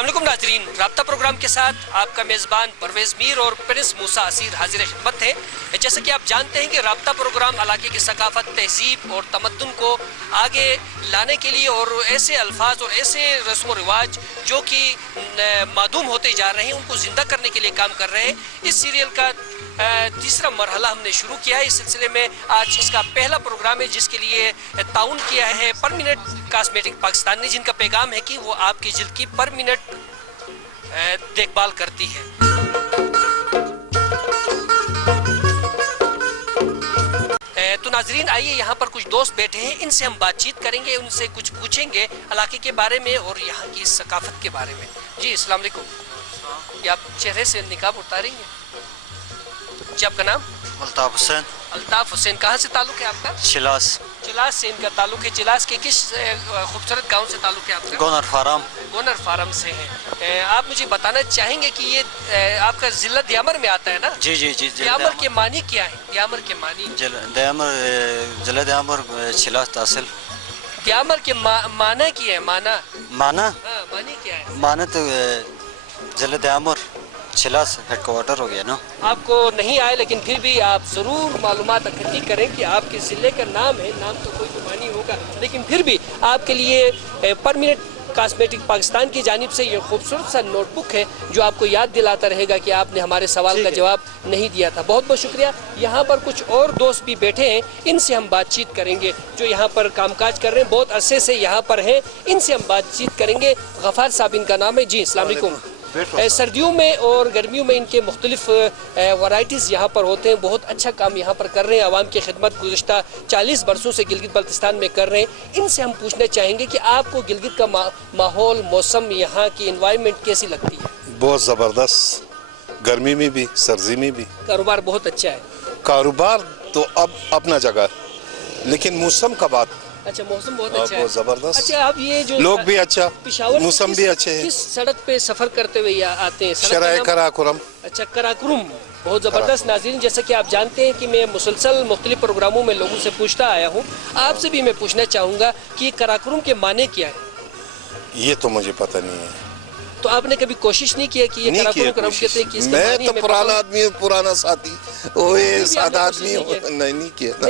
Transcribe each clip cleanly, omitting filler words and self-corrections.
अस्सलाम वालेकुम नाज़रीन, राब्ता प्रोग्राम के साथ आपका मेज़बान परवेज़ मीर और प्रिंस मूसा असीर हाजिर खिदमत है। जैसे कि आप जानते हैं कि राब्ता प्रोग्राम इलाके की सकाफत, तहज़ीब और तमद्दुन को आगे लाने के लिए और ऐसे अल्फाज और ऐसे रस्म व रिवाज जो कि मादूम होते जा रहे हैं उनको ज़िंदा करने के लिए काम कर रहे हैं। इस सीरियल का तीसरा मरहला हमने शुरू किया है। इस सिलसिले में आज इसका पहला प्रोग्राम है जिसके लिए ताउन किया है परमिनेंट कॉस्मेटिक पाकिस्तान ने, जिनका पैगाम है कि वो आपकी जिल्द की परमिनेंट देखभाल करती है। तो नाजरीन आइए, यहाँ पर कुछ दोस्त बैठे हैं, इनसे हम बातचीत करेंगे, उनसे कुछ पूछेंगे इलाके के बारे में और यहाँ की सकाफत के बारे में। जी अस्सलाम वालेकुम। ये आप चेहरे से निकाब उतारेंगे? जी आपका नाम? अल्ताफ हुसैन। अल्ताफ हुसैन, कहाँ से ताल्लुक़ है आपका? चिलास। चिलास से इनका ताल्लुक़ है। चिलास के किस खूबसूरत गांव से ताल्लुक़ है आपका? गोनर फार्म। गोनर फार्म से है। आप मुझे बताना चाहेंगे कि ये आपका ज़िला दियामर में आता है ना? जी जी जी। दियामर के मानी क्या है? दियामर के मानी? जिला दियामर चिलास तहसील। दियामर के माना क्या है? माना माना? हाँ, मानी क्या है? माना तो जिला दियामर चिलास हेडक्वार्टर हो गया ना। आपको नहीं आए लेकिन फिर भी आप ज़रूर मालूमात इकट्ठी करें कि आपके ज़िले का नाम है, नाम तो कोई तो मानी होगा, लेकिन फिर भी आपके लिए परमिनेंट कॉस्मेटिक पाकिस्तान की जानिब से ये खूबसूरत सा नोटबुक है जो आपको याद दिलाता रहेगा कि आपने हमारे सवाल का जवाब नहीं दिया था। बहुत बहुत शुक्रिया। यहाँ पर कुछ और दोस्त भी बैठे हैं, इनसे हम बातचीत करेंगे जो यहाँ पर कामकाज कर रहे हैं, बहुत अरसे से यहाँ पर हैं, इनसे हम बातचीत करेंगे। गफ़ार साहब इनका नाम है। जी अस्सलाम वालेकुम। सर्दियों में और गर्मियों में इनके मुख्तलिफ वैराइटीज़ यहाँ पर होते हैं, बहुत अच्छा काम यहाँ पर कर रहे हैं, आवाम की खिदमत गुज़श्ता 40 बरसों से गिलगित बल्तिस्तान में कर रहे हैं। इनसे हम पूछना चाहेंगे कि आपको गिलगित का माहौल, मौसम, यहाँ की इन्वायरमेंट कैसी लगती है? बहुत ज़बरदस्त, गर्मी में भी सर्दी में भी। कारोबार बहुत अच्छा है? कारोबार तो अब अपना जगह, लेकिन मौसम का बात। अच्छा, मौसम बहुत अच्छा है, बहुत जबरदस्त। अच्छा, आप ये जो लोग भी अच्छा, पेशावर मौसम भी अच्छे हैं। किस सड़क पे सफर करते हुए आते हैं? शराय कराकुरम। अच्छा, कराकुरम, बहुत ज़बरदस्त। नाज़रीन जैसा कि आप जानते हैं कि मैं मुसलसल मुख्तलिफ प्रोग्रामों में लोगों से पूछता आया हूँ, आपसे भी मैं पूछना चाहूँगा कि कराकुरम के माने क्या है? ये तो मुझे पता नहीं है। तो आपने कभी कोशिश नहीं किया कि ये कराकुरम कहते हैं कि इसके मैं मानी तो हमें पुराना आदमी हूँ, पुराना साथी, वो ये सादा आदमी नहीं किया ना।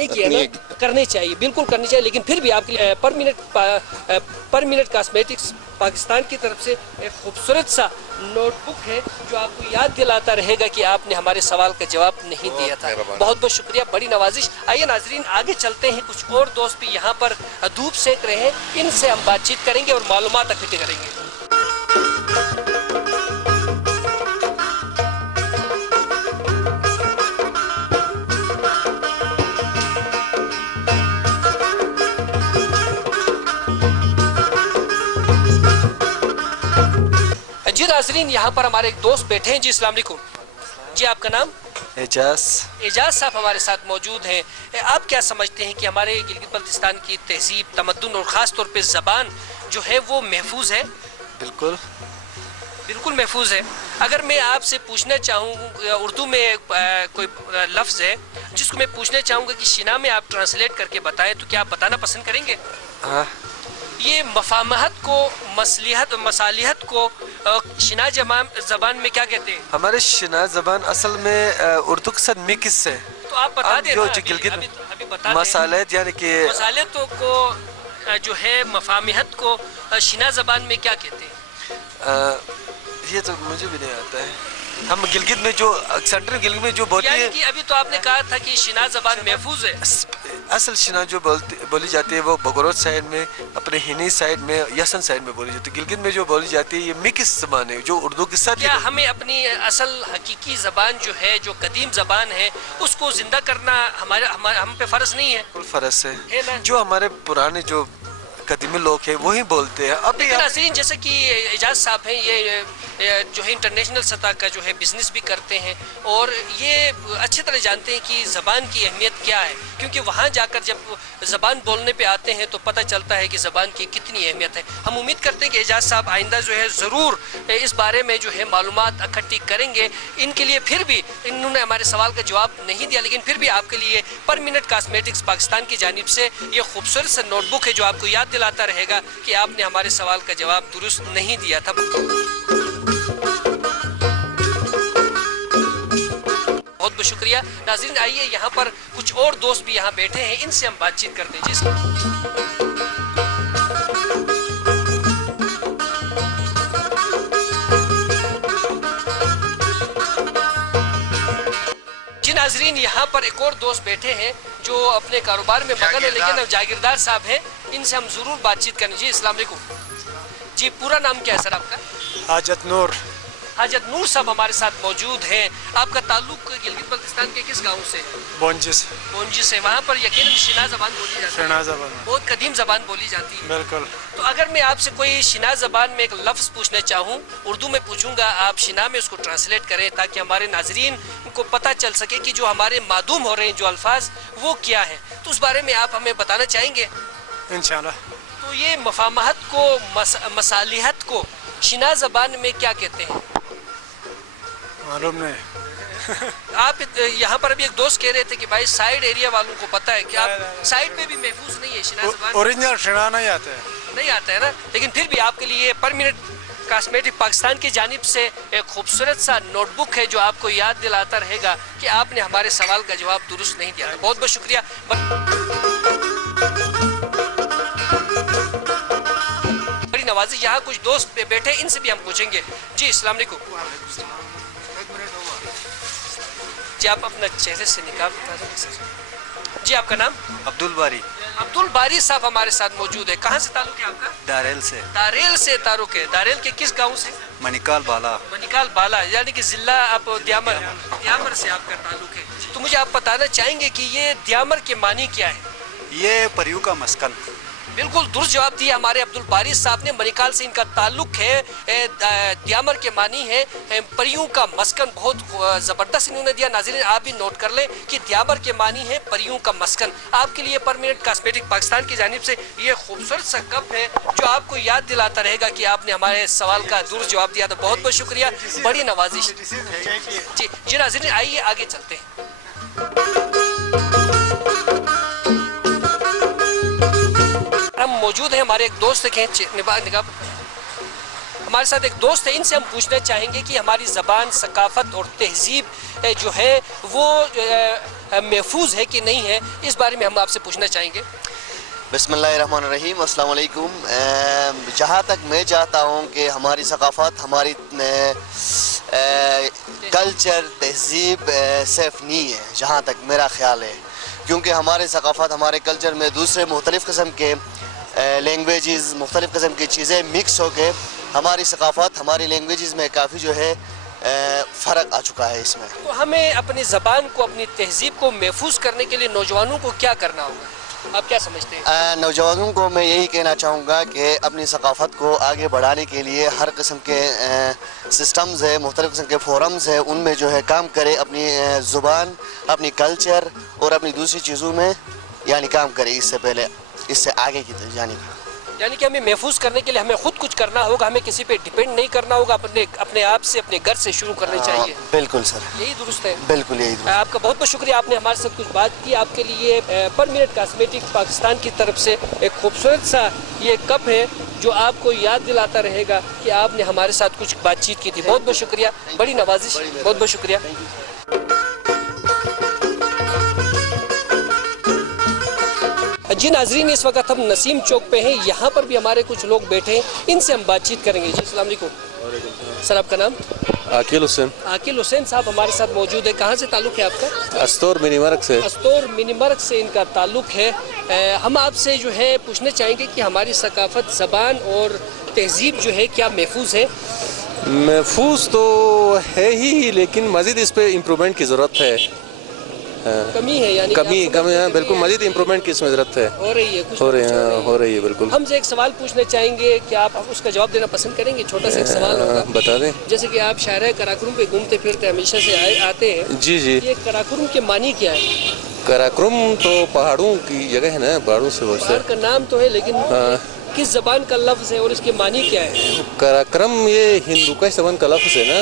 करनी चाहिए, बिल्कुल करनी चाहिए, लेकिन फिर भी आपके परमिनेंट कॉस्मेटिक्स पाकिस्तान की तरफ से एक खूबसूरत सा नोटबुक है जो आपको याद दिलाता रहेगा कि आपने हमारे सवाल का जवाब नहीं दिया था। बहुत बहुत शुक्रिया, बड़ी नवाजिश। आइए नाजरीन आगे चलते हैं, कुछ और दोस्त भी यहाँ पर धूप सेक रहे हैं, इनसे हम बातचीत करेंगे और मालूमात इकट्ठी करेंगे। जी नाज़रीन यहाँ पर हमारे एक दोस्त बैठे हैं। जी अस्सलाम वालेकुम। जी आपका नाम? एजाज। एजाज साहब हमारे साथ मौजूद हैं। आप क्या समझते हैं कि हमारे गिलगित बल्तिस्तान की तहजीब, तमद्दुन और ख़ास तौर पे ज़बान जो है वो महफूज है? बिल्कुल बिल्कुल महफूज है। अगर मैं आपसे पूछना चाहूँ, उर्दू में कोई लफ्ज़ है जिसको मैं पूछना चाहूँगा कि शिना में आप ट्रांसलेट करके बताएं, तो क्या आप बताना पसंद करेंगे? हाँ। ये मफामहत को, मसालिहत को शिना ज़बान में क्या कहते हैं? हमारे शिना ज़बान असल में उर्दू के साथ मिक्स है। तो आप बता दें जो ना, अभी बता दें। मसालिहत यानी कि मसालिहत को जो है मफामहत को शिना ज़बान में क्या कहते हैं? ये तो मुझे भी नहीं आता है। हम गिलगित में जो सेंट्रल गिलगित में जो बोलते हैं कि अभी तो आपने कहा था कि शिना ज़बान महफूज है। असल शिना जो बोली जाती है वो बगरोत साइड में, अपने हिनी साइड में, यसन साइड में बोली जाती है। गिलगित में जो बोली जाती है ये मिक्स ज़बान है जो उर्दू के साथ। क्या हमें अपनी असल हकीकी ज़बान जो है, जो कदीम ज़बान है, उसको जिंदा करना हम पे फ़र्ज नहीं है? फ़र्ज है। जो हमारे पुराने जो कदीमी लोग हैं वही बोलते हैं। अभी नाज़रीन जैसे कि एजाज साहब हैं, ये जो है इंटरनेशनल सतह का जो है बिज़नेस भी करते हैं और ये अच्छी तरह जानते हैं कि ज़बान की अहमियत क्या है, क्योंकि वहाँ जाकर जब ज़बान बोलने पे आते हैं तो पता चलता है कि ज़बान की कितनी अहमियत है। हम उम्मीद करते हैं कि एजाज साहब आइंदा जो है ज़रूर इस बारे में जो है मालूमात इकट्ठी करेंगे। इनके लिए फिर भी इन्होंने हमारे सवाल का जवाब नहीं दिया, लेकिन फिर भी आपके लिए परमिनेंट कॉस्मेटिक्स पाकिस्तान की जानिब से ये खूबसूरत सा नोटबुक है जो आपको याद दिलाता रहेगा कि आपने हमारे सवाल का जवाब दुरुस्त नहीं दिया था। بہت شکریہ ناظرین. آئیے یہاں پر کچھ اور دوست بھی یہاں بیٹھے ہیں, ان سے ہم بات چیت کرتے ہیں. جی ناظرین, یہاں پر ایک اور دوست بیٹھے ہیں جو اپنے کاروبار میں مگن ہے, لیکن جاگیردار صاحب ہیں, ان سے ہم ضرور بات چیت کریں. جی السلام علیکم. جی پورا نام کیا ہے سر آپ کا؟ حاجت نور. حاجت نور صاحب ہمارے ساتھ موجود ہیں. آپ کا تعلق گلگت بلتستان کے کس گاؤں سے ہے؟ بونجی سے. بونجی سے. وہاں پر یقیناً شنا زبان بولی جاتی ہے. شنا زبان بہت قدیم زبان بولی جاتی ہے. بالکل. تو اگر میں آپ سے کوئی شنا زبان میں ایک لفظ پوچھنا چاہوں, اردو میں پوچھوں گا, آپ شنا میں اس کو ٹرانسلیٹ کریں تاکہ ہمارے ناظرین کو پتہ چل سکے کہ جو ہمارے معدوم ہو رہے ہیں جو الفاظ وہ کیا ہیں, تو اس بارے میں آپ ہمیں بتانا چاہیں گے؟ انشاءاللہ. تو یہ مفاہمت کو, مصالحت کو شنا زبان میں کیا کہتے ہیں؟ معلوم نہیں. آپ یہاں پر ابھی ایک دوست کہہ رہے تھے کہ بھائی سائیڈ ایریا والوں کو پتہ ہے کہ آپ سائیڈ پہ بھی محفوظ نہیں ہے شنا زبان. اوریجنل شنا نہیں آتا ہے. نہیں آتا ہے نا, لیکن پھر بھی آپ کے لیے پر منٹ کاسمیٹک پاکستان کی جانب سے ایک خوبصورت سا نوٹ بک ہے جو آپ کو یاد دلاتا رہے گا کہ آپ نے ہمارے سوال کا جواب درست نہیں دیا. بہت بہت شکریہ. بڑی نوازی. یہاں کچھ دوست بیٹھے, ان سے بھی ہم پوچھیں گے. جی السلام علیکم. جی آپ اپنا چہرے سے نقاب بتا دیں سر. جی آپ کا نام؟ عبد الباری. عبد الباری صاحب ہمارے ساتھ موجود ہے. کہاں سے تعلق ہے آپ کا؟ داریل سے. داریل سے تعلق ہے. داریل کے کس گاؤں سے؟ منیکال بالا. منیکال بالا, یعنی کہ ضلع آپ دیامر سے آپ کا تعلق ہے. تو مجھے آپ بتانا چاہیں گے کہ یہ دیامر کے معنی کیا ہے؟ یہ پریوں کا مسکن. بالکل درست جواب دیا ہمارے عبد الباری صاحب نے. منیکال سے ان کا تعلق ہے. دیامر کے معنی ہے پریوں کا مسکن. بہت زبردست انہوں نے دیا. ناظرین آپ بھی نوٹ کر لیں کہ دیامر کے معنی ہے پریوں کا مسکن. آپ کے لیے پر منٹ کاسمیٹک پاکستان کی جانب سے یہ خوبصورت سا کپ ہے جو آپ کو یاد دلاتا رہے گا کہ آپ نے ہمارے سوال کا درست جواب دیا. تو بہت بہت شکریہ, بڑی نوازش. جی ناظرین آئیے آگے چلتے ہیں. ہم موجود ہیں, ہمارے ایک دوست ہیں ہمارے ساتھ ایک دوست ہے, ان سے ہم پوچھنا چاہیں گے کہ ہماری زبان, ثقافت اور تہذیب جو ہے وہ محفوظ ہے کہ نہیں ہے. اس بارے میں ہم آپ سے پوچھنا چاہیں گے. بسم اللہ الرحمن الرحیم. السلام علیکم. جہاں تک میں چاہتا ہوں کہ ہماری ثقافت, ہماری کلچر, تہذیب سیف نہیں ہے, جہاں تک میرا خیال ہے, کیونکہ ہمارے ثقافت, ہمارے کلچر میں دوسرے مختلف قسم کے لینگویجز, مختلف قسم کی چیزیں مکس ہو کے ہماری ثقافت, ہماری لینگویجز میں کافی جو ہے فرق آ چکا ہے اس میں. تو ہمیں اپنی زبان کو, اپنی تہذیب کو محفوظ کرنے کے لیے نوجوانوں کو کیا کرنا ہوگا, آپ کیا سمجھتے ہیں؟ نوجوانوں کو میں یہی کہنا چاہوں گا کہ اپنی ثقافت کو آگے بڑھانے کے لیے ہر قسم کے سسٹمز ہے, مختلف قسم کے فورمز ہیں, ان میں جو ہے کام کرے, اپنی زبان, اپنی کلچر اور اپنی دوسری چیزوں میں یعنی کام کرے اس سے پہلے, اس سے آگے کی جانب. یعنی کہ ہمیں محفوظ کرنے کے لیے ہمیں خود کچھ کرنا ہوگا, ہمیں کسی پہ ڈیپینڈ نہیں کرنا ہوگا, اپنے آپ سے, اپنے گھر سے شروع کرنے چاہیے. بالکل سر, یہی درست ہے. بالکل یہی درست. آپ کا بہت بہت شکریہ, آپ نے ہمارے ساتھ کچھ بات کی. آپ کے لیے پر منٹ کاسمیٹک پاکستان کی طرف سے ایک خوبصورت سا یہ کپ ہے جو آپ کو یاد دلاتا رہے گا کہ آپ نے ہمارے ساتھ کچھ بات چیت کی تھی. بہت بہت شکریہ, بڑی نوازش. بہت بہت شکریہ. جی ناظرین اس وقت ہم نسیم چوک پہ ہیں, یہاں پر بھی ہمارے کچھ لوگ بیٹھے ہیں, ان سے ہم بات چیت کریں گے. جی السلام علیکم. سر آپ کا نام؟ عاقل حسین. عاقل حسین صاحب ہمارے ساتھ موجود ہے. کہاں سے تعلق ہے آپ کا؟ استور منی مرگ سے. استور منی مرگ سے ان کا تعلق ہے. ہم آپ سے جو ہے پوچھنا چاہیں گے کہ ہماری ثقافت, زبان اور تہذیب جو ہے کیا محفوظ ہے؟ محفوظ تو ہے ہی, لیکن مزید اس پہ امپرومنٹ کی ضرورت ہے. کمی ہے, یعنی کمی ہے, بالکل مزید امپرومنٹ کی اس میں ضرورت ہے. ہو رہی ہے, کچھ ہو رہی ہے بالکل. ہم سے ایک سوال پوچھنا چاہیں گے کہ آپ اس کا جواب دینا پسند کریں گے؟ چھوٹا سا ایک سوال ہوگا. بتا دیں. جیسے کہ آپ شاہراہ قراقرم پہ گھومتے پھرتے ہمیشہ سے آتے ہیں. جی جی. یہ قراقرم کے معنی کیا ہے؟ قراقرم تو پہاڑوں کی جگہ ہے نا, پہاڑوں سے پہاڑ کا نام تو ہے, لیکن کس زبان کا لفظ ہے اور اس کے معنی کیا ہے؟ قراقرم یہ ہندو کا زبان کا لفظ ہے نا.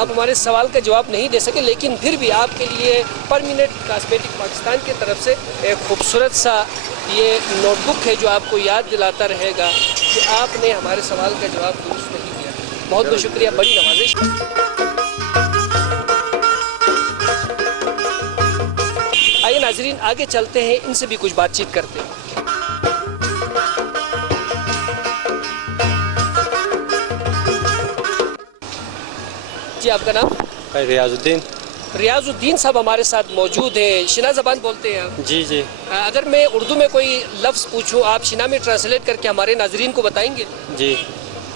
آپ ہمارے سوال کا جواب نہیں دے سکے, لیکن پھر بھی آپ کے لیے پر منٹ کاسمیٹک پاکستان کی طرف سے ایک خوبصورت سا یہ نوٹ بک ہے جو آپ کو یاد دلاتا رہے گا کہ آپ نے ہمارے سوال کا جواب درست نہیں دیا. بہت بہت شکریہ, بڑی نوازش. नाजरीन आगे चलते हैं, इनसे भी कुछ बातचीत करते हैं। जी आपका नाम? रियाजुद्दीन। रियाजुद्दीन साहब हमारे साथ मौजूद हैं। शिना ज़बान बोलते हैं आप? जी जी अगर मैं उर्दू में कोई लफ्ज़ पूछूं, आप शिना में ट्रांसलेट करके हमारे नाजरीन को बताएंगे? जी।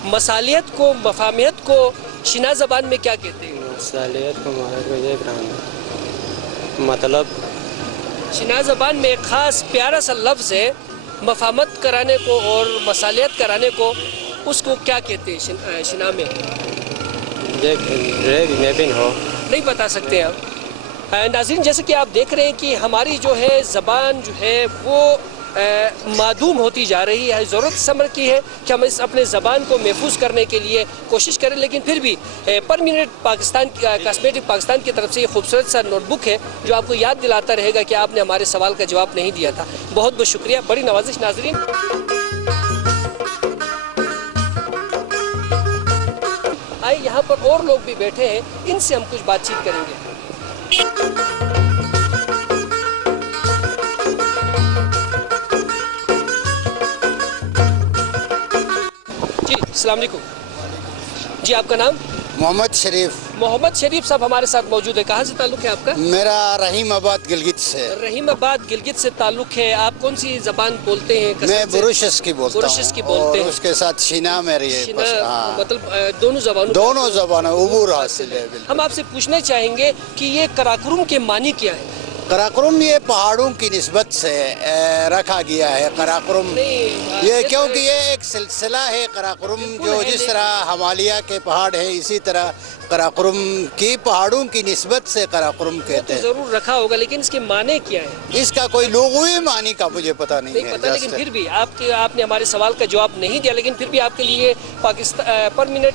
मसालियत को, मफाहमियत को शिना ज़बान में क्या कहते हैं? मसालियत को मतलब शिना ज़बान में एक ख़ास प्यारा सा लफ्ज़ है, मफाहमत कराने को और मसालियत कराने को, उसको क्या कहते हैं शिना में? हो नहीं बता सकते आप। नाज़रीन, जैसे कि आप देख रहे हैं कि हमारी जो है ज़बान जो है वो मादूम होती जा रही है। ज़रूरत समझ की है कि हम इस अपने ज़बान को महफूज करने के लिए कोशिश करें, लेकिन फिर भी पर मिनट पाकिस्तान कॉस्मेटिक पाकिस्तान की तरफ से ये खूबसूरत सा नोटबुक है जो आपको याद दिलाता रहेगा कि आपने हमारे सवाल का जवाब नहीं दिया था। बहुत बहुत शुक्रिया, बड़ी नवाजिश। नाज़रीन, आइए यहाँ पर और लोग भी बैठे हैं, इनसे हम कुछ बातचीत करेंगे। जी अस्सलाम वालेकुम। जी आपका नाम? मोहम्मद शरीफ। मोहम्मद शरीफ साहब हमारे साथ मौजूद है। कहाँ से ताल्लुक़ है आपका? मेरा रहीमाबाद गिलगित से। रहीमाबाद गिलगित से ताल्लुक़ है। आप कौन सी ज़बान बोलते हैं? मैं बुरुशस की बोलता हूँ। बुरुशस की बोलते हैं। उसके साथ शिना मेरी है। शिना मतलब दोनों ज़बानों? दोनों ज़बानें उबूर हासिल है। हम आपसे पूछना चाहेंगे कि ये कराकुरुम के मानी क्या है? कराकुरुम ये पहाड़ों की निस्बत से रखा गया है। कराकुरुम ये क्योंकि ये एक सिलसिला है। कराकुरुम जो जिस तरह हिमालय के पहाड़ हैं, इसी तरह कराकुरुम की पहाड़ों की निस्बत से कराकुरुम कहते हैं। जरूर रखा होगा, लेकिन इसके माने क्या है? इसका कोई लुग़वी मानी का मुझे पता नहीं है। पता, लेकिन फिर भी आपने हमारे सवाल का जवाब नहीं दिया, लेकिन फिर भी आपके लिए पाकिस्तान पर मिनट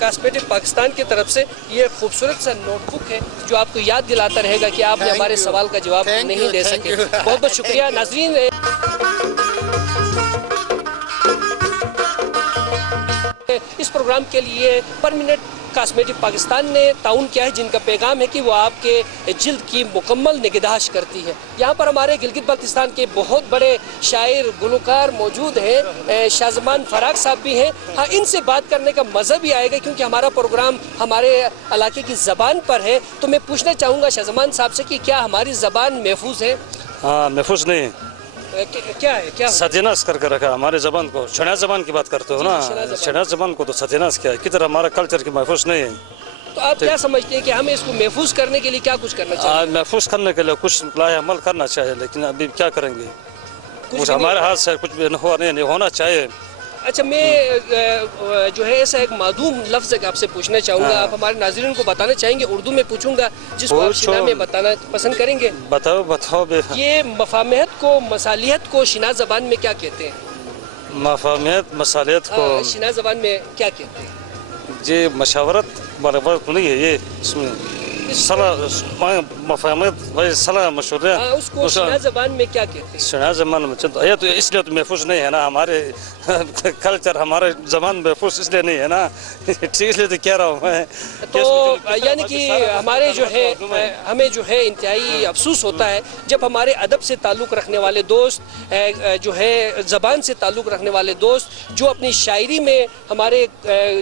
कॉस्मेटिक पाकिस्तान की तरफ से ये खूबसूरत सा नोटबुक है जो आपको याद दिलाता रहेगा कि आपने हमारे सवाल का जवाब नहीं दे सके। बहुत बहुत शुक्रिया। नाज़रीन, इस प्रोग्राम के लिए पर मिनट कॉस्मेटिक पाकिस्तान ने ताउन किया है, जिनका पैगाम है कि वो आपके जिल्द की मुकम्मल निगहदाश्त करती है। यहाँ पर हमारे गिलगित बाल्टिस्तान के बहुत बड़े शायर गुलकार मौजूद हैं। शाहजमान फराग साहब भी हैं। हाँ, इनसे बात करने का मज़ा भी आएगा क्योंकि हमारा प्रोग्राम हमारे इलाके की ज़बान पर है। तो मैं पूछना चाहूँगा शाहजमान साहब से कि क्या हमारी ज़बान महफूज है? हाँ, महफूज नहीं। क्या है? क्या सत्यानाश करके रखा हमारे ज़बान को। शना ज़बान की बात करते हो ना, शना ज़बान को तो सत्यानाश किया है। किधर हमारा कल्चर की महफूज नहीं है। तो आप क्या समझते हैं कि हमें इसको महफूज करने के लिए क्या कुछ करना चाहिए? महफूज करने के लिए कुछ लाए अमल करना चाहिए, लेकिन अभी क्या करेंगे? कुछ हमारे हाथ से कुछ भी नहीं होना चाहिए। अच्छा, मैं जो है ऐसा एक मादूम लफ्ज़ आपसे पूछना चाहूँगा। आप हमारे नाज़रीन को बताना चाहेंगे? उर्दू में पूछूंगा, जिसको आप शिना में बताना पसंद करेंगे। बताओ ये मफाहमियत को, मसालियत को शिना ज़बान में क्या कहते हैं? मफाहमियत मसालियत को शिना ज़बान में क्या कहते हैं? ये मशावरत बराबर नहीं है। ये इसमें सलाह मशहूर है। उसको शिना ज़बान में क्या कहते हैं? शिना ज़बान में ये तो इसलिए तो महफूज नहीं है ना। हमारे कल्चर, हमारे ज़बान महफूज इसलिए नहीं है ना। ठीक, इसलिए तो कह रहा हूँ मैं। तो यानी कि हमारे जो है, हमें जो है इंतहाई अफसोस होता है जब हमारे अदब से ताल्लुक़ रखने वाले दोस्त, जो है ज़बान से ताल्लुक़ रखने वाले दोस्त, जो अपनी शायरी में हमारे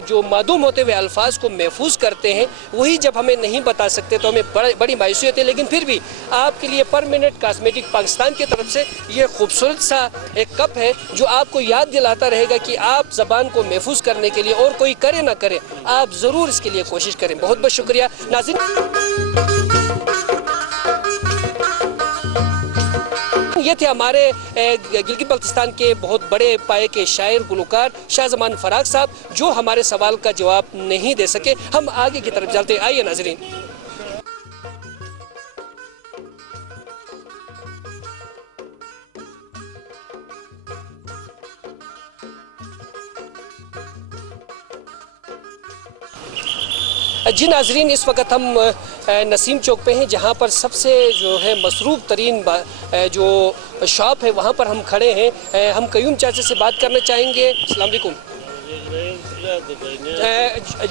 जो मादूम होते हुए अल्फाज को महफूज करते हैं, वही जब हमें नहीं बता सकते तो हमें बड़ी मायूसी होती है। लेकिन फिर भी आपके लिए पर मिनट कॉस्मेटिक पाकिस्तान की तरफ से ये खूबसूरत सा एक कप है जो आपको याद दिलाता रहेगा कि आप ज़बान को महफूज करने के लिए, और कोई करे ना करे, आप ज़रूर इसके लिए कोशिश करें। बहुत बहुत शुक्रिया। नाज़रीन, ये थे हमारे गिलगित बाल्टिस्तान के बहुत बड़े पाए के शायर गुलकार शाहजमान फराग साहब, जो हमारे सवाल का जवाब नहीं दे सके। हम आगे की तरफ चलते। आइए नाज़रीन, जी नाजरीन, इस वक्त हम नसीम चौक पे हैं, जहाँ पर सबसे जो है मसरूफ़ तरीन जो शॉप है वहाँ पर हम खड़े हैं। हम कयूम चाचा से बात करना चाहेंगे। अस्सलाम वालेकुम।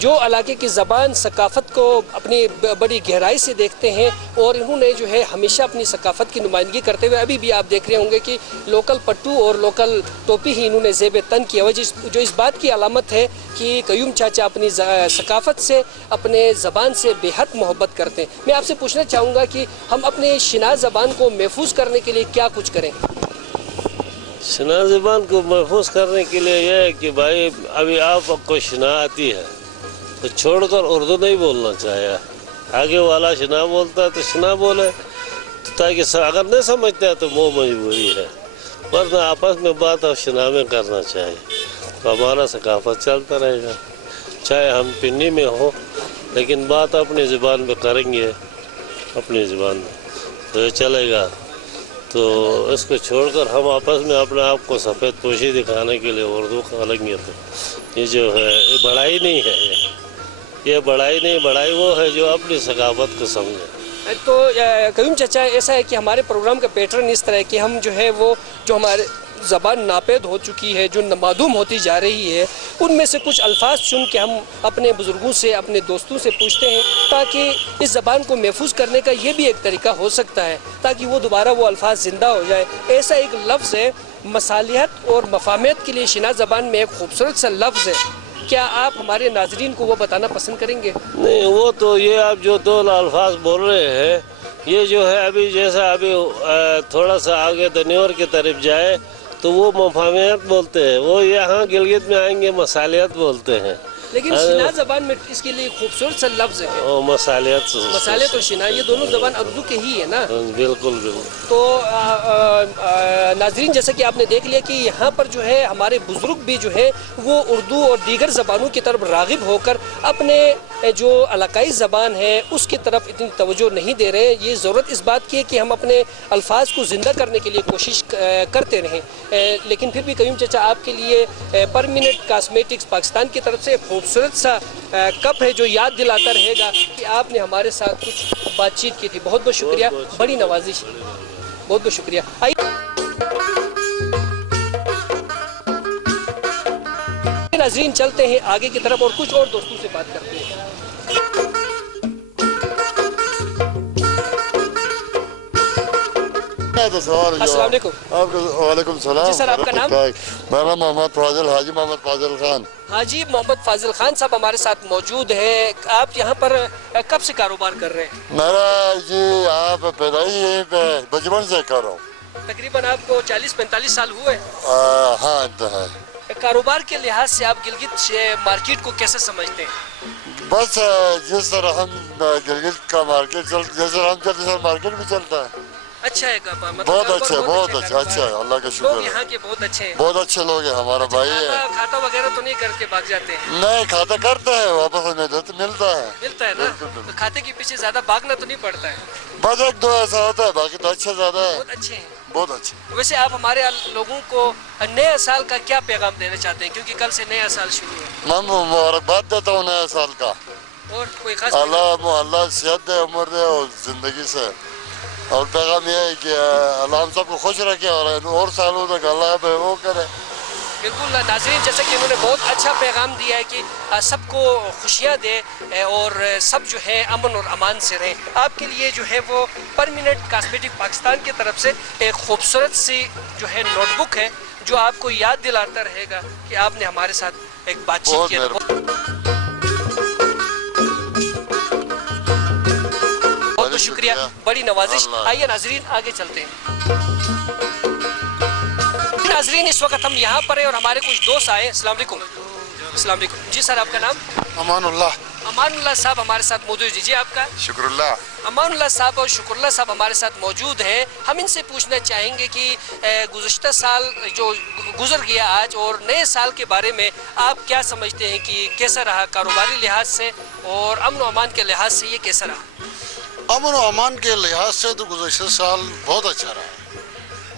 جو علاقے کی زبان ثقافت کو اپنی بڑی گہرائی سے دیکھتے ہیں اور انہوں نے جو ہے ہمیشہ اپنی ثقافت کی نمائندگی کرتے ہوئے ابھی بھی آپ دیکھ رہے ہوں گے کہ لوکل پٹو اور لوکل ٹوپی ہی انہوں نے زیب تن کیا ہوا جو اس بات کی علامت ہے کہ قیوم چاچا اپنی ثقافت سے اپنے زبان سے بے حد محبت کرتے ہیں. میں آپ سے پوچھنا چاہوں گا کہ ہم اپنے شناز زبان کو محفوظ کرنے کے لیے کیا کچھ کریں؟ شناز زبان کو محفوظ کرنے کے لیے یہ ہے کہ بھائی ابھی آپ کو شنا آتی ہے تو چھوڑ کر اردو نہیں بولنا چاہیے. آگے والا شنا بولتا ہے تو شنا بولے تاکہ اگر نہیں سمجھتا ہے تو وہ مجبوری ہے، ورنہ آپس میں بات اب شنا میں کرنا چاہیے تو ہمارا ثقافت چلتا رہے گا. چاہے ہم پنی میں ہوں لیکن بات اپنی زبان میں کریں گے، اپنی زبان میں تو یہ چلے گا. تو اس کو چھوڑ کر ہم آپس میں اپنے آپ کو سفید پوشی دکھانے کے لیے اردو کریں گے تو یہ جو ہے یہ بڑائی نہیں ہے. یہ بڑائی نہیں، بڑائی وہ ہے جو اپنی ثقافت کو سمجھے. تو قیوم چچا ایسا ہے کہ ہمارے پروگرام کا پیٹرن اس طرح ہے کہ ہم جو ہے وہ جو ہمارے زبان ناپید ہو چکی ہے، جو معدوم ہوتی جا رہی ہے، ان میں سے کچھ الفاظ چن کے ہم اپنے بزرگوں سے اپنے دوستوں سے پوچھتے ہیں تاکہ اس زبان کو محفوظ کرنے کا یہ بھی ایک طریقہ ہو سکتا ہے تاکہ وہ دوبارہ وہ الفاظ زندہ ہو جائے. ایسا ایک لفظ ہے مصالحت اور مفاہمت کے لیے شناز زبان میں ایک خوبصورت سا لفظ ہے، کیا آپ ہمارے ناظرین کو وہ بتانا پسند کریں گے؟ نہیں، وہ تو یہ آپ جو دو الفاظ بول رہے ہیں یہ جو ہے ابھی جیسا ابھی تھوڑا سا آگے دنیور کی طرف جائے تو وہ مفاہمت بولتے ہیں، وہ یہاں گلگت میں آئیں گے مصالحت بولتے ہیں. لیکن شناز زبان میں اس کے لیے خوبصورت سا لفظ ہے مصالحت اور شنا، یہ دونوں زبان اردو کے ہی ہے نا. بالکل بالکل. تو ناظرین جیسا کہ آپ نے دیکھ لیا کہ یہاں پر جو ہے ہمارے بزرگ بھی جو ہے وہ اردو اور دیگر زبانوں کی طرف راغب ہو کر اپنے جو علاقائی زبان ہے اس کی طرف اتنی توجہ نہیں دے رہے. یہ ضرورت اس بات کی ہے کہ ہم اپنے الفاظ کو زندہ کرنے کے لیے کوشش کرتے رہیں. لیکن پھر بھی قیوم چچا آپ کے لیے پرمیننٹ کاسمیٹکس پاکستان کی طرف سے خوبصورت سا کپ ہے جو یاد دلاتا رہے گا کہ آپ نے ہمارے ساتھ کچھ بات چیت کی تھی. بہت بہت شکریہ، بڑی نوازش، بہت بہت شکریہ. ناظرین چلتے ہیں آگے کی طرف اور کچھ اور دوستوں سے بات کرتے ہیں. السلام علیکم. وعلیکم السلام. جی سر، آپ کا نام؟ میرا نام محمد فاضل، حاجی محمد فاضل خان. حاجی محمد فاضل خان صاحب ہمارے ساتھ موجود ہیں. آپ یہاں پر کب سے کاروبار کر رہے ہیں؟ میرا جی یہاں پہ پیدائش یہیں پہ بچپن سے کر رہا ہوں. تقریباً آپ کو 40-45 سال ہوئے. ہاں انتہا. کاروبار کے لحاظ سے آپ گلگت مارکیٹ کو کیسے سمجھتے ہیں؟ بس جس طرح ہم گلگت کا مارکیٹ جیسے ہم چلتے ہیں مارکیٹ بھی چلتا ہے. اچھا ہے، بہت اچھا ہے، اللہ کا شکر ہے. یہاں کے بہت اچھے ہیں، بہت اچھے لوگ ہیں. ہمارا بھائی ہے. کھاتا وغیرہ تو نہیں کر کے بھاگ جاتے ہیں؟ نہیں، کھاتا کرتا ہے، واپس ملتا ہے نا. کھاتے کے پیچھے زیادہ بھاگنا تو نہیں پڑتا ہے؟ بس ایک دو ایسا ہوتا ہے، باقی تو اچھا زیادہ ہے. بہت اچھے ہیں، بہت اچھے. ویسے آپ ہمارے لوگوں کو نئے سال کا کیا پیغام دینا چاہتے ہیں، کیونکہ کل سے نیا سال شروع ہے؟ میں مبارکباد دیتا ہوں نئے سال کا. اور کوئی خاص اللہ صحت دے، عمر دے اور زندگی سے. اور پیغام یہ ہے کہ اللہ ہم سب کو خوش رکھے اور سالوں تک اللہ پہ وہ کرے. بالکل ناظرین، جیسا کہ انہوں نے بہت اچھا پیغام دیا ہے کہ سب کو خوشیاں دے اور سب جو ہے امن اور امان سے رہیں. آپ کے لیے جو ہے وہ پرمیننٹ کاسمیٹک پاکستان کی طرف سے ایک خوبصورت سی جو ہے نوٹ بک ہے جو آپ کو یاد دلاتا رہے گا کہ آپ نے ہمارے ساتھ ایک بات چیت کی. بہت شکریہ، بڑی نوازش. آئیے ناظرین آگے چلتے ہیں. ناظرین اس وقت ہم یہاں پر ہیں اور ہمارے کچھ دوست آئے. السلام علیکم. السلام علیکم. جی سر، آپ کا نام؟ امان اللہ. امان اللہ صاحب ہمارے ساتھ موجود. جی آپ کا؟ شکر اللہ. امان اللہ صاحب اور شکر اللہ صاحب ہمارے ساتھ موجود ہیں. ہم ان سے پوچھنا چاہیں گے کہ گزشتہ سال جو گزر گیا آج اور نئے سال کے بارے میں آپ کیا سمجھتے ہیں کہ کیسا رہا کاروباری لحاظ سے اور امن و امان کے لحاظ سے؟ یہ کیسا رہا؟ امن و امان کے لحاظ سے تو گزشتہ سال بہت اچھا رہا،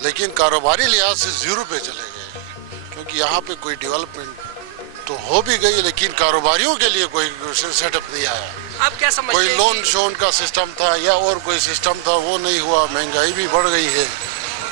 لیکن کاروباری لحاظ سے زیرو پہ چلے گئے، کیونکہ یہاں پہ کوئی ڈیولپمنٹ تو ہو بھی گئی لیکن کاروباریوں کے لیے کوئی سیٹ اپ نہیں آیا. آپ کیا سمجھتے ہیں؟ کوئی لون شون کا سسٹم تھا یا اور کوئی سسٹم تھا، وہ نہیں ہوا. مہنگائی بھی بڑھ گئی ہے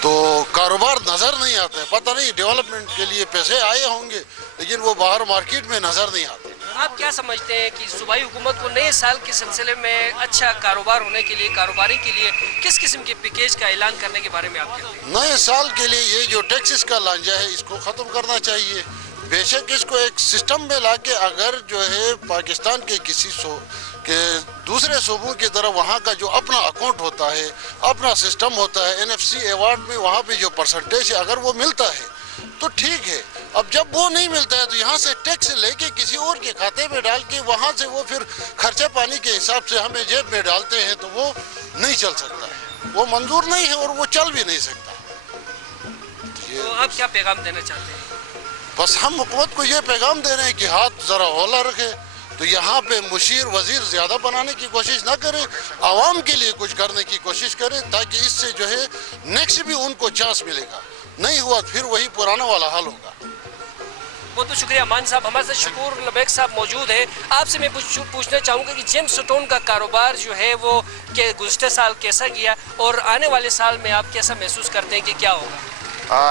तो कारोबार नज़र नहीं आता है। पता नहीं डेवलपमेंट के लिए पैसे आए होंगे लेकिन वो बाहर मार्केट में नज़र नहीं आते। आप क्या समझते हैं कि सूबाई हुकूमत को नए साल के सिलसिले में अच्छा कारोबार होने के लिए, कारोबारी के लिए किस किस्म के पैकेज का ऐलान करने के बारे में आप कहते हैं? नए साल के लिए ये जो टैक्सेस का लांझा है इसको ख़त्म करना चाहिए। बेशक इसको एक सिस्टम में लाके अगर जो है पाकिस्तान के किसी के दूसरे सूबों की तरफ वहाँ का जो अपना अकाउंट होता है, अपना सिस्टम होता है, NFC अवार्ड में वहाँ पे जो परसेंटेज है अगर वो मिलता है तो ठीक है। अब जब वो नहीं मिलता है तो यहाँ से टैक्स लेके किसी और के खाते में डाल के वहाँ से वो फिर खर्चा पानी के हिसाब से हमें जेब में डालते हैं तो वो नहीं चल सकता है, वो मंजूर नहीं है और वो चल भी नहीं सकता। तो आप क्या पैगाम देना चाहते हैं? बस हम हुकूमत को ये पैगाम दे रहे हैं कि हाथ ज़रा हौला रखे, तो यहाँ पे मुशीर वजीर ज़्यादा बनाने की कोशिश ना करें, आवाम के लिए कुछ करने की कोशिश करें ताकि इससे जो है नेक्स्ट भी उनको चांस मिलेगा। नहीं हुआ फिर वही पुराना वाला हाल होगा। बहुत बहुत शुक्रिया अमान साहब। हमारे साथ शकूर लबैक साहब मौजूद है। आपसे मैं पूछना चाहूँगा कि जेम्स स्टोन का कारोबार जो है वो के गुज़श्ते साल कैसा गया और आने वाले साल में आप कैसा महसूस करते हैं कि क्या होगा?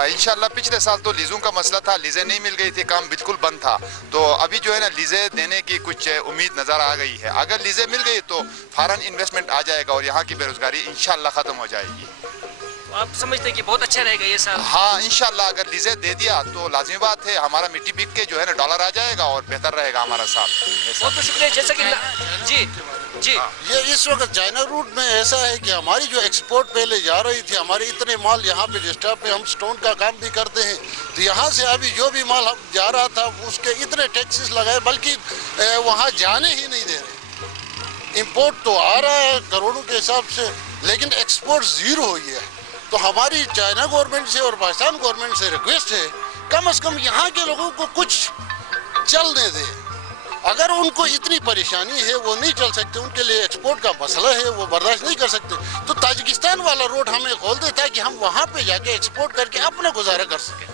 इंशाल्लाह पिछले साल तो लीज़ों का मसला था, लीज़ें नहीं मिल गई थी, काम बिल्कुल बंद था। तो अभी जो है ना लीज़ें देने की कुछ उम्मीद नज़र आ गई है। अगर लीज़ें मिल गई तो फॉरेन इन्वेस्टमेंट आ जाएगा और यहाँ की बेरोज़गारी इंशाल्लाह ख़त्म हो जाएगी। तो आप समझते हैं कि बहुत अच्छा रहेगा ये साल? हाँ इंशाल्लाह अगर लीज़ें दे दिया तो लाजमी बात है हमारा मिट्टी बिक के जो है ना डॉलर आ जाएगा और बेहतर रहेगा हमारा साल। बहुत बहुत शुक्रिया। जैसा कि जी जी ये इस वक्त चाइना रूट में ऐसा है कि हमारी जो एक्सपोर्ट पहले जा रही थी, हमारे इतने माल यहाँ पे डिस्टर्ब में हम स्टोन का काम भी करते हैं तो यहाँ से अभी जो भी माल हम जा रहा था उसके इतने टैक्सेस लगाए बल्कि वहाँ जाने ही नहीं दे रहे। इंपोर्ट तो आ रहा है करोड़ों के हिसाब से लेकिन एक्सपोर्ट ज़ीरो हो गया है। तो हमारी चाइना गवर्नमेंट से और पाकिस्तान गवर्नमेंट से रिक्वेस्ट है कम से कम यहाँ के लोगों को कुछ चलने दें। अगर उनको इतनी परेशानी है वो नहीं चल सकते, उनके लिए एक्सपोर्ट का मसला है, वो बर्दाश्त नहीं कर सकते तो ताजिकिस्तान वाला रोड हमें खोल दे ताकि हम वहाँ पे जाके एक्सपोर्ट करके अपना गुजारा कर सकें।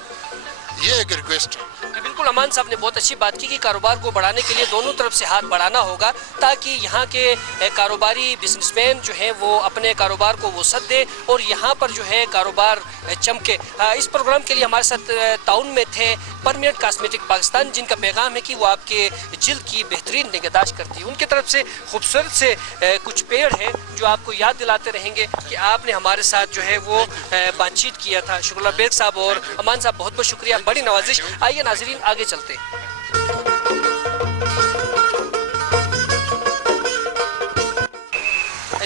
ये एक रिक्वेस्ट है। बिल्कुल अमान साहब ने बहुत अच्छी बात की कि कारोबार को बढ़ाने के लिए दोनों तरफ से हाथ बढ़ाना होगा ताकि यहाँ के कारोबारी बिजनेसमैन जो हैं वो अपने कारोबार को वसअत दे और यहाँ पर जो है कारोबार चमके। इस प्रोग्राम के लिए हमारे साथ ताउन में थे परमिनेंट कॉस्मेटिक पाकिस्तान, जिनका पैगाम है कि वो आपके जिल्द की बेहतरीन निगहदाश्त करती है। उनकी तरफ से खूबसूरत से कुछ पेड़ हैं जो आपको याद दिलाते रहेंगे कि आपने हमारे साथ जो है वो बातचीत किया था। शुक्ला बेग साहब और अमान साहब बहुत बहुत शुक्रिया, बड़ी नवाजिश। आइए नाजरीन आगे चलते हैं।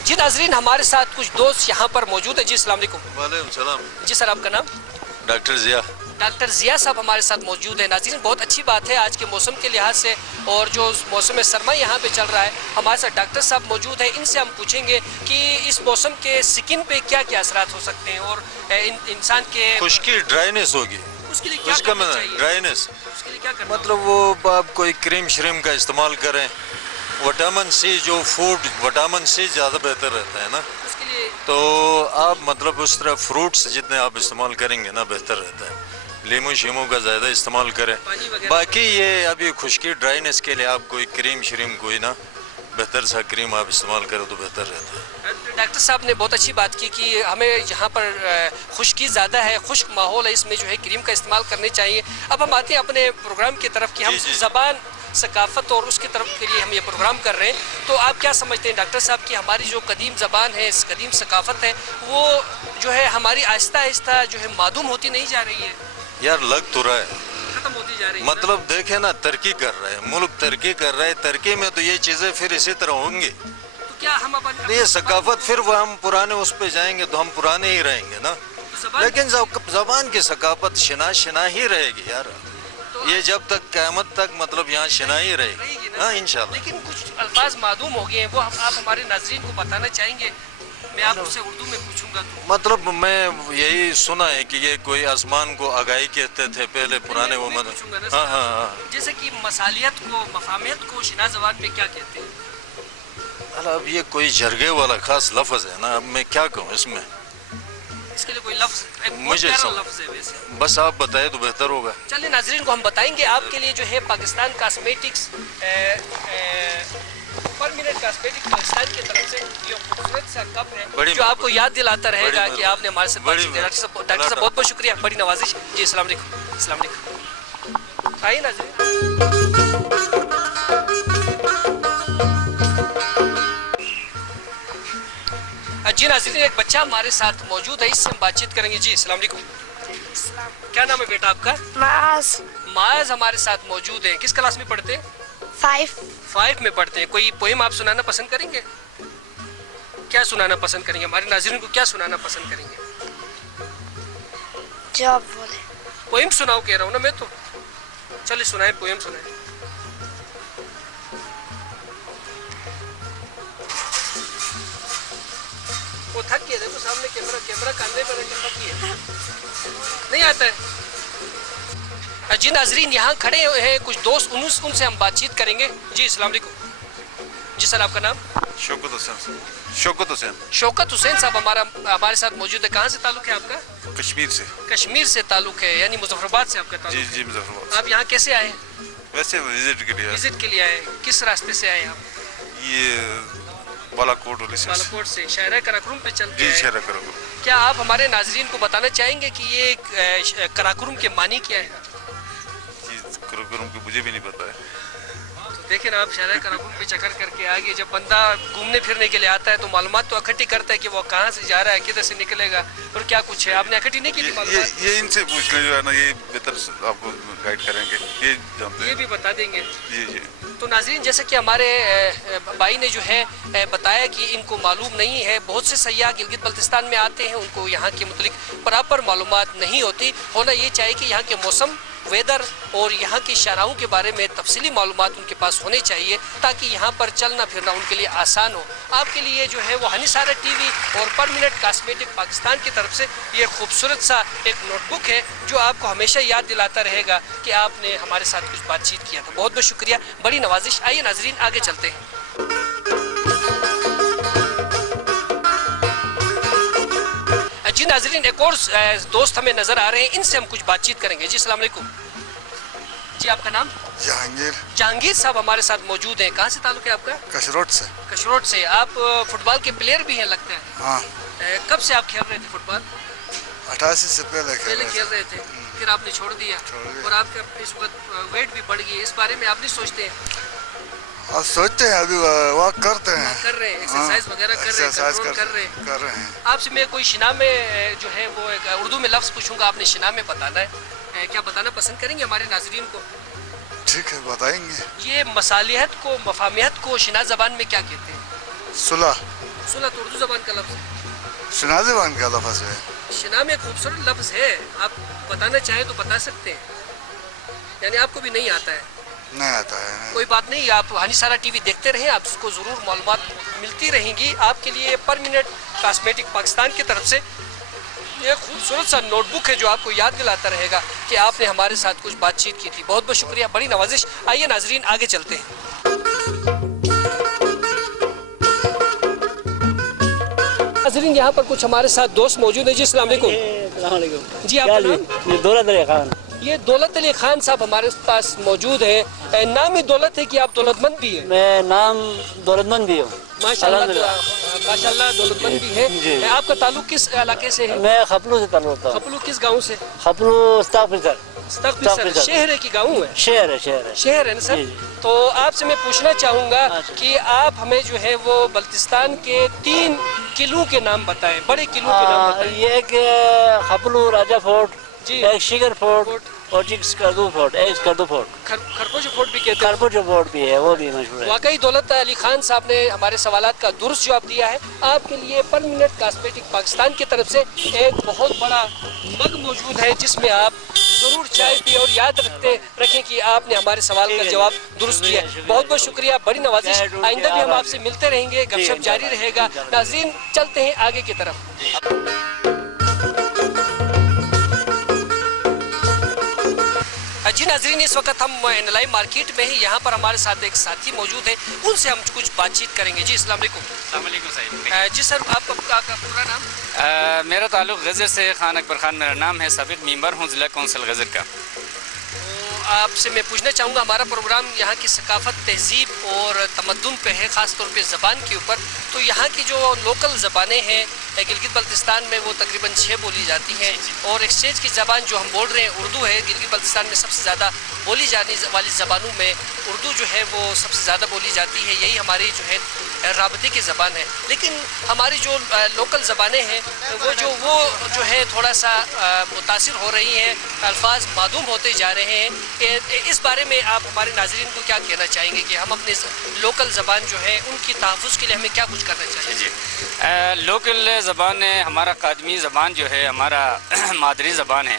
जी नाजरीन हमारे साथ कुछ दोस्त यहाँ पर मौजूद है। जी अस्सलाम वालेकुम। वालेकुम सलाम। जी सर आपका नाम? डॉक्टर जिया। डॉक्टर जिया साहब हमारे साथ मौजूद है। नाज़रीन बहुत अच्छी बात है आज के मौसम के लिहाज से और जो मौसम सरमा यहाँ पे चल रहा है, हमारे साथ डॉक्टर साहब मौजूद है। इनसे हम पूछेंगे कि इस मौसम के स्किन पे क्या क्या असरात हो सकते हैं और इंसान के खुश्की ड्राइनेस होगी उसके लिए क्या उसका करना चाहिए? ड्राइनेस उसके लिए क्या करना मतलब वो आप कोई क्रीम श्रीम का इस्तेमाल करें। विटामिन सी जो फूड विटामिन सी ज़्यादा बेहतर रहता है ना, उसके लिए तो आप मतलब उस तरह फ्रूट्स जितने आप इस्तेमाल करेंगे ना बेहतर रहता है। लीमू शीमू का ज़्यादा इस्तेमाल करें। बाकी ये अभी खुश्की ड्राइनेस के लिए आप कोई क्रीम श्रीम कोई ना बेहतर सा क्रीम आप इस्तेमाल करें तो बेहतर रहता है। डॉक्टर साहब ने बहुत अच्छी बात की कि हमें यहाँ पर खुश्की ज़्यादा है, खुश्क माहौल है, इसमें जो है क्रीम का इस्तेमाल करनी चाहिए। अब हम आते हैं अपने प्रोग्राम की तरफ कि हम ज़बान सकाफ़त और उसकी तरफ के लिए हम ये प्रोग्राम कर रहे हैं। तो आप क्या समझते हैं डॉक्टर साहब कि हमारी जो कदीम ज़बान है, कदीम सकाफ़त है, वो जो है हमारी आहिस्ता आहिस्ता जो है मादूम होती नहीं जा रही है? यार लग तो रहा है खत्म होती जा रही है। मतलब देखे ना तरक्की कर रहा है मुल्क, तरक्की कर रहा है। तरक्की में तो ये चीज़ें फिर इसी तरह होंगी। तो क्या हम अपन ये सकाफत फिर वो हम पुराने उस पे जाएंगे तो हम पुराने ही रहेंगे ना। लेकिन ज़बान की सकाफत शिना ही रहेगी यार। ये जब तक क़यामत तक मतलब यहाँ शिना ही रहेगी। हाँ इंशाल्लाह। लेकिन कुछ अल्फाज मादूम हो गए हैं, वो आप हमारे नाज़रीन को बताना चाहेंगे? मैं आपसे उर्दू में पूछूंगा तो मतलब मैं यही सुना है कि ये कोई आसमान को आगाही कहते थे पहले पुराने वो मतलब। हाँ हाँ हाँ। जैसे कि मसालियत को मफामियत को शिना ज़बान में क्या कहते हैं? अब ये कोई जरगे वाला खास लफ्ज़ है ना, अब मैं क्या कहूँ इसमें। इसके लिए कोई लफ्ज़ मुझे लफ्ज़ है वैसे। बस आप बताए तो बेहतर होगा। चलिए नाजरीन को हम बताएंगे। आपके लिए जो है Pakistan cosmetics minute cosmetic Pakistan की तरफ से ये खूबसूरत सा कप है बड़ी जो आपको याद दिलाता रहेगा कि आपने हमारे साथ बड़ी बातचीत की। डॉक्टर साहब बहुत बहुत शुक्रिया, बड़ी नवाजिश जी। अस्सलाम वालेकुम। अस्सलाम वालेकुम। आइए नाज़रीन। जी नाज़रीन, एक बच्चा हमारे साथ मौजूद है, इससे हम बातचीत करेंगे। जी अस्सलाम वालेकुम। क्या नाम है बेटा आपका? माज। माज हमारे साथ मौजूद है। किस क्लास में पढ़ते हैं? 5 में पढ़ते हैं। कोई पोएम आप सुनाना पसंद करेंगे? क्या सुनाना पसंद करेंगे? हमारे नाज़रीन को क्या सुनाना पसंद करेंगे? जो आप बोले। पोएम सुनाओ कह रहा हूँ ना मैं तो। चलिए सुनाए, पोएम सुनाए। वो थक गए, देखो सामने कैमरा कांधे पर रखकर थक गए, नहीं आता है। जी नाजरीन, यहाँ खड़े हुए हैं कुछ दोस्त, उनसे हम बातचीत करेंगे। जी अस्सलाम वालेकुम। जी सर, आपका नाम? शौकत हुसैन। शौकत हुसैन। शौकत हुसैन साहब हमारे साथ मौजूद है। कहाँ से ताल्लुक है आपका? कश्मीर से। कश्मीर से ताल्लुक है, यानी मुजफ्फराबाद से आपका ताल्लुक? जी मुजफ्फराबाद। आप यहाँ कैसे आए? वैसे विजिट के लिए। विजिट के लिए आए। किस रास्ते से आए आप? ये बालाकोट वाली से। बालाकोट से शायरा कराकुरुम पे चल के? जी, शायरा कराकुरुम। क्या आप हमारे नाजरीन को बताना चाहेंगे कि ये कराकुरुम के मानी क्या है? जी, कराकुरुम की मुझे भी नहीं पता है। देखें आप, शायरा कराकुरुम पे चक्कर करके आगे जब बंदा घूमने फिरने के लिए आता है तो मालूमात तो इकट्ठी करता है कि वो कहाँ से जा रहा है, किधर से निकलेगा और क्या कुछ है। आपने इकट्ठी नहीं की थी मालूमात? ये इनसे पूछ लें, जो है ना, ये बेहतर आपको गाइड करेंगे, ये जानते हैं। ये भी बता देंगे। जी। तो नाज़रीन, जैसे कि हमारे भाई ने जो है बताया कि इनको मालूम नहीं है, बहुत से सयाह गिलगित बल्तिस्तान में आते हैं, उनको यहाँ के मुतलिक बराबर मालूमात नहीं होती। होना ये चाहिए कि यहाँ के मौसम, वेदर और यहाँ की शाहराहों के बारे में तफसीली मालूमात उनके पास होने चाहिए ताकि यहाँ पर चलना फिरना उनके लिए आसान हो। आपके लिए जो है वो हनीसारा टीवी और पर मिनट कॉस्मेटिक पाकिस्तान की तरफ से ये खूबसूरत सा एक नोटबुक है जो आपको हमेशा याद दिलाता रहेगा कि आपने हमारे साथ कुछ बातचीत किया था। बहुत बहुत शुक्रिया, बड़ी नवाजिश। आइए नाजरीन, आगे चलते हैं। जी नाजरीन, एक और दोस्त हमें नजर आ रहे हैं, इनसे हम कुछ बातचीत करेंगे। जी अस्सलाम वालेकुम। जी आपका नाम? जहांगीर। जहांगीर साहब हमारे साथ मौजूद हैं। कहाँ से ताल्लुक है आपका? कशरोट से। कशरोट से। आप फुटबॉल के प्लेयर भी हैं लगता है? हाँ। कब से आप खेल रहे थे फुटबॉल? 88 से पहले खेल रहे थे। फिर आपने छोड़ दिया और आपका इस वक्त वेट भी बढ़ गई। इस बारे में आप नहीं सोचते हैं? अब सोचते हैं, अभी वॉक करते हैं, कर रहे हैं, एक्सरसाइज वगैरह कर रहे हैं। आपसे मैं कोई शिना में जो है वो एक उर्दू में लफ्ज़ पूछूंगा, आपने शिना में बताना है। क्या बताना पसंद करेंगे हमारे नाजरीन को? ठीक है, बताएंगे। ये मसालियत को, मफामियत को शिना ज़बान में क्या कहते हैं? सुलह। सुलह तो उर्दू ज़बान का लफ्ज़ है। शिना ज़बान का लफ्ज़ है। शिना में खूबसूरत लफ्ज़ है, आप बताना चाहें तो बता सकते हैं, यानी आपको भी नहीं आता है? नहीं आता है। कोई बात नहीं, आप हनीसारा टीवी देखते रहें, आपको ज़रूर मालूमात मिलती रहेंगी। आपके लिए पर मिनट कॉस्मेटिक पाकिस्तान की तरफ से ये खूबसूरत सा नोटबुक है जो आपको याद दिलाता रहेगा कि आपने हमारे साथ कुछ बातचीत की थी। बहुत बहुत शुक्रिया, बड़ी नवाजिश। आइए नाजरीन, आगे चलते हैं। नाजरीन, यहाँ पर कुछ हमारे साथ दोस्त मौजूद है। जी अस्सलाम वालेकुम। जी आपका नाम? दौलत अली खान। ये दौलत अली खान साहब हमारे पास मौजूद है। नाम ही दौलत है कि आप दौलतमंद भी हैं? मैं नाम दौलतमंद भी हूँ माशाल्लाह, दौलतमंद भी है। आपका ताल्लुक किस इलाके से है? मैं खपलू से ताल्लुक है। खपलू किस गांव से? खपलू इस्ताकबिसर। शहर है कि गाँव है? शहर है ना सर। तो आपसे मैं पूछना चाहूँगा कि आप हमें जो है वो बल्तिस्तान के 3 किलों के नाम बताएं, बड़े किलों के नाम बताएं। ये खपलू राजा फोर्ट, एक शिगर फोर्ट और एक स्कर्दू फोर्ट, खरबूज फोर्ट भी कहते हैं। खरबूज फोर्ट भी है, वो भी मशहूर है। वाकई दौलत अली खान साहब ने हमारे सवालात का दुरुस्त जवाब दिया है। आपके लिए पर मिनट कॉस्मेटिक पाकिस्तान की तरफ से एक बहुत बड़ा मग मौजूद है जिसमें आप जरूर चाय पिए और याद रखें कि आपने हमारे सवाल का जवाब दुरुस्त दिया। बहुत बहुत शुक्रिया, बड़ी नवाजिश। आइंदा भी हम आपसे मिलते रहेंगे, गपशप जारी रहेगा। नाज़रीन, चलते हैं आगे की तरफ। जी नाजरीन, इस वक्त हम एनलाई मार्केट में ही, यहाँ पर हमारे साथ एक साथी मौजूद है, उनसे हम कुछ बातचीत करेंगे। जी अस्सलाम वालेकुम। जी सर, आपका पूरा नाम? मेरा ताल्लुक गजर से, खान अकबर खान मेरा नाम है, साबिक मेंबर हूँ ज़िला कौंसिल गजर का। तो آپ سے میں پوچھنا چاہوں گا، ہمارا پروگرام یہاں کی ثقافت، تہذیب اور تمدن پہ ہے، خاص طور پہ زبان کے اوپر. تو یہاں کی جو لوکل زبانیں ہیں گلگت بلتستان میں وہ تقریباً 6 بولی جاتی ہیں، اور ایکسچینج کی زبان جو ہم بول رہے ہیں اردو ہے. گلگت بلتستان میں سب سے زیادہ بولی جانے والی زبانوں میں اردو جو ہے وہ سب سے زیادہ بولی جاتی ہے. یہی ہماری جو ہے رابطے کی زبان ہے. لیکن ہماری جو لوکل زبانیں ہیں وہ جو ہے تھوڑا سا متاثر ہو رہی ہیں، الفاظ معدوم ہوتے جا رہے ہیں. اس بارے میں آپ ہمارے ناظرین کو کیا کہنا چاہیں گے کہ ہم اپنے لوکل زبان جو ہے ان کی تحفظ کے لیے ہمیں کیا کچھ کرنا چاہیے؟ جی لوکل زبان ہمارا قادمی زبان جو ہے ہمارا مادری زبان ہے،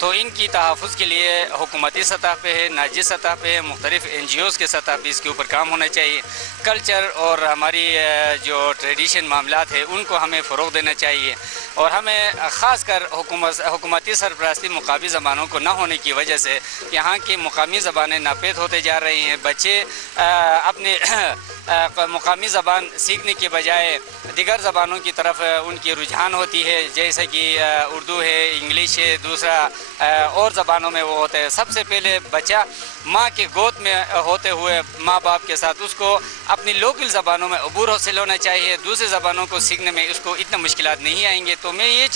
تو ان کی تحفظ کے لیے حکومتی سطح پہ ہے، ناجی سطح پہ ہے، مختلف NGOs کے سطح پہ اس کے اوپر کام ہونا چاہیے. کلچر اور ہماری جو ٹریڈیشن معاملات ہے ان کو ہمیں فروغ دینا چاہیے، اور ہمیں خاص کر حکومتی سرپرستی مقامی زبانوں کو نہ ہونے کی وجہ سے یہاں کی مقامی زبانیں ناپید ہوتے جا رہی ہیں. بچے اپنے مقامی زبان سیکھنے کے بجائے دیگر زبانوں کی طرف ان کی رجحان ہوتی ہے، جیسے کہ اردو ہے، انگلش ہے، دوسرا اور زبانوں میں وہ ہوتا ہے. سب سے پہلے بچہ ماں کے گود میں ہوتے ہوئے ماں باپ کے ساتھ اس کو اپنی لوکل زبانوں میں عبور حاصل ہونا چاہیے. دوسری زبانوں کو سیکھنے میں اس کو اتنا مشکلات نہیں آئیں گے. تو میں یہ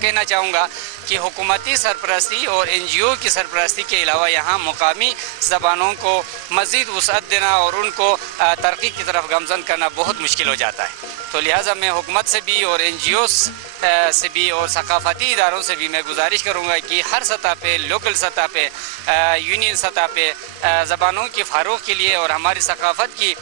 کہنا چاہوں گا کہ حکومتی سرپرستی اور NGO کی سرپرستی کے علاوہ یہاں مقامی زبانوں کو مزید وسعت دینا اور ان کو ترقی کی طرف گامزن کرنا بہت مشکل ہو جاتا ہے. تو لہٰذا میں حکومت سے بھی اور NGOs سے بھی اور ثقافتی اداروں سے بھی میں گزارش کروں گا کہ ہر سطح پہ، لوکل سطح پہ، یونین سطح پہ زبانوں کے فروغ کے لیے اور ہماری ثقافت کی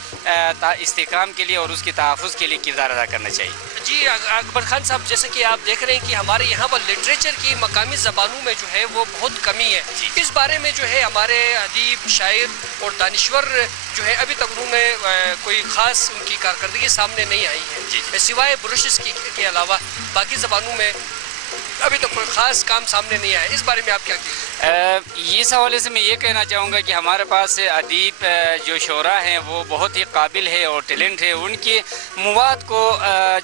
استحکام کے لیے اور اس کی تحفظ کے لیے کردار ادا کرنا چاہیے. جی اکبر خان صاحب، جیسے کہ آپ دیکھ رہے ہیں کہ ہمارے یہاں پر لٹریچر کی مقامی زبانوں میں جو ہے وہ بہت کمی ہے. اس بارے میں جو ہے ہمارے ادیب، شاعر اور دانشور جو ہے ابھی تک انہوں نے کوئی خاص ان کی کارکردگی سامنے نہیں آئی ہے، سوائے برشز کے علاوہ باقی زبانوں میں ابھی تک کوئی خاص کام سامنے نہیں آیا. اس بارے میں آپ کیا کہیں؟ اس حوالے سے میں یہ کہنا چاہوں گا کہ ہمارے پاس ادیب جو شعراء ہیں وہ بہت ہی قابل ہے اور ٹیلنٹ ہے. ان کی مواد کو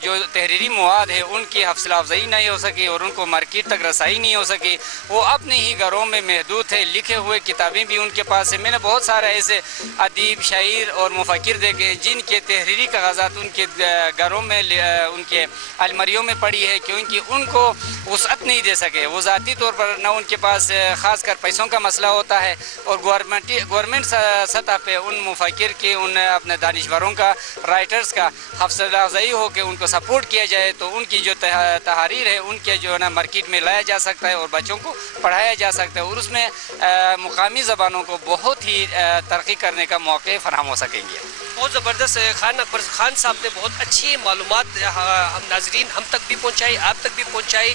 جو تحریری مواد ہے ان کی حوصلہ افزائی نہیں ہو سکی اور ان کو مارکیٹ تک رسائی نہیں ہو سکی. وہ اپنے ہی گھروں میں محدود ہے. لکھے ہوئے کتابیں بھی ان کے پاس ہیں. میں نے بہت سارے ایسے ادیب، شاعر اور مفکر دیکھے جن کے تحریری کاغذات ان کے گھروں میں، ان کے الماریوں میں پڑی ہے، کیونکہ ان کو وسعت نہیں دے سکے. وہ ذاتی طور پر نہ ان کے پاس خاص کر پیسوں کا مسئلہ ہوتا ہے، اور گورنمنٹ سطح پہ ان مفکر کی، ان اپنے دانشوروں کا، رائٹرز کا حوصلہ افزائی ہو کہ ان کو سپورٹ کیا جائے تو ان کی جو تحریر ہے ان کے جو ہے نا مارکیٹ میں لایا جا سکتا ہے اور بچوں کو پڑھایا جا سکتا ہے، اور اس میں مقامی زبانوں کو بہت ہی ترقی کرنے کا موقع فراہم ہو سکیں گے. بہت زبردست. اکبر خان صاحب نے بہت اچھی معلومات ہم ناظرین ہم تک بھی پہنچائی، آپ تک بھی پہنچائی.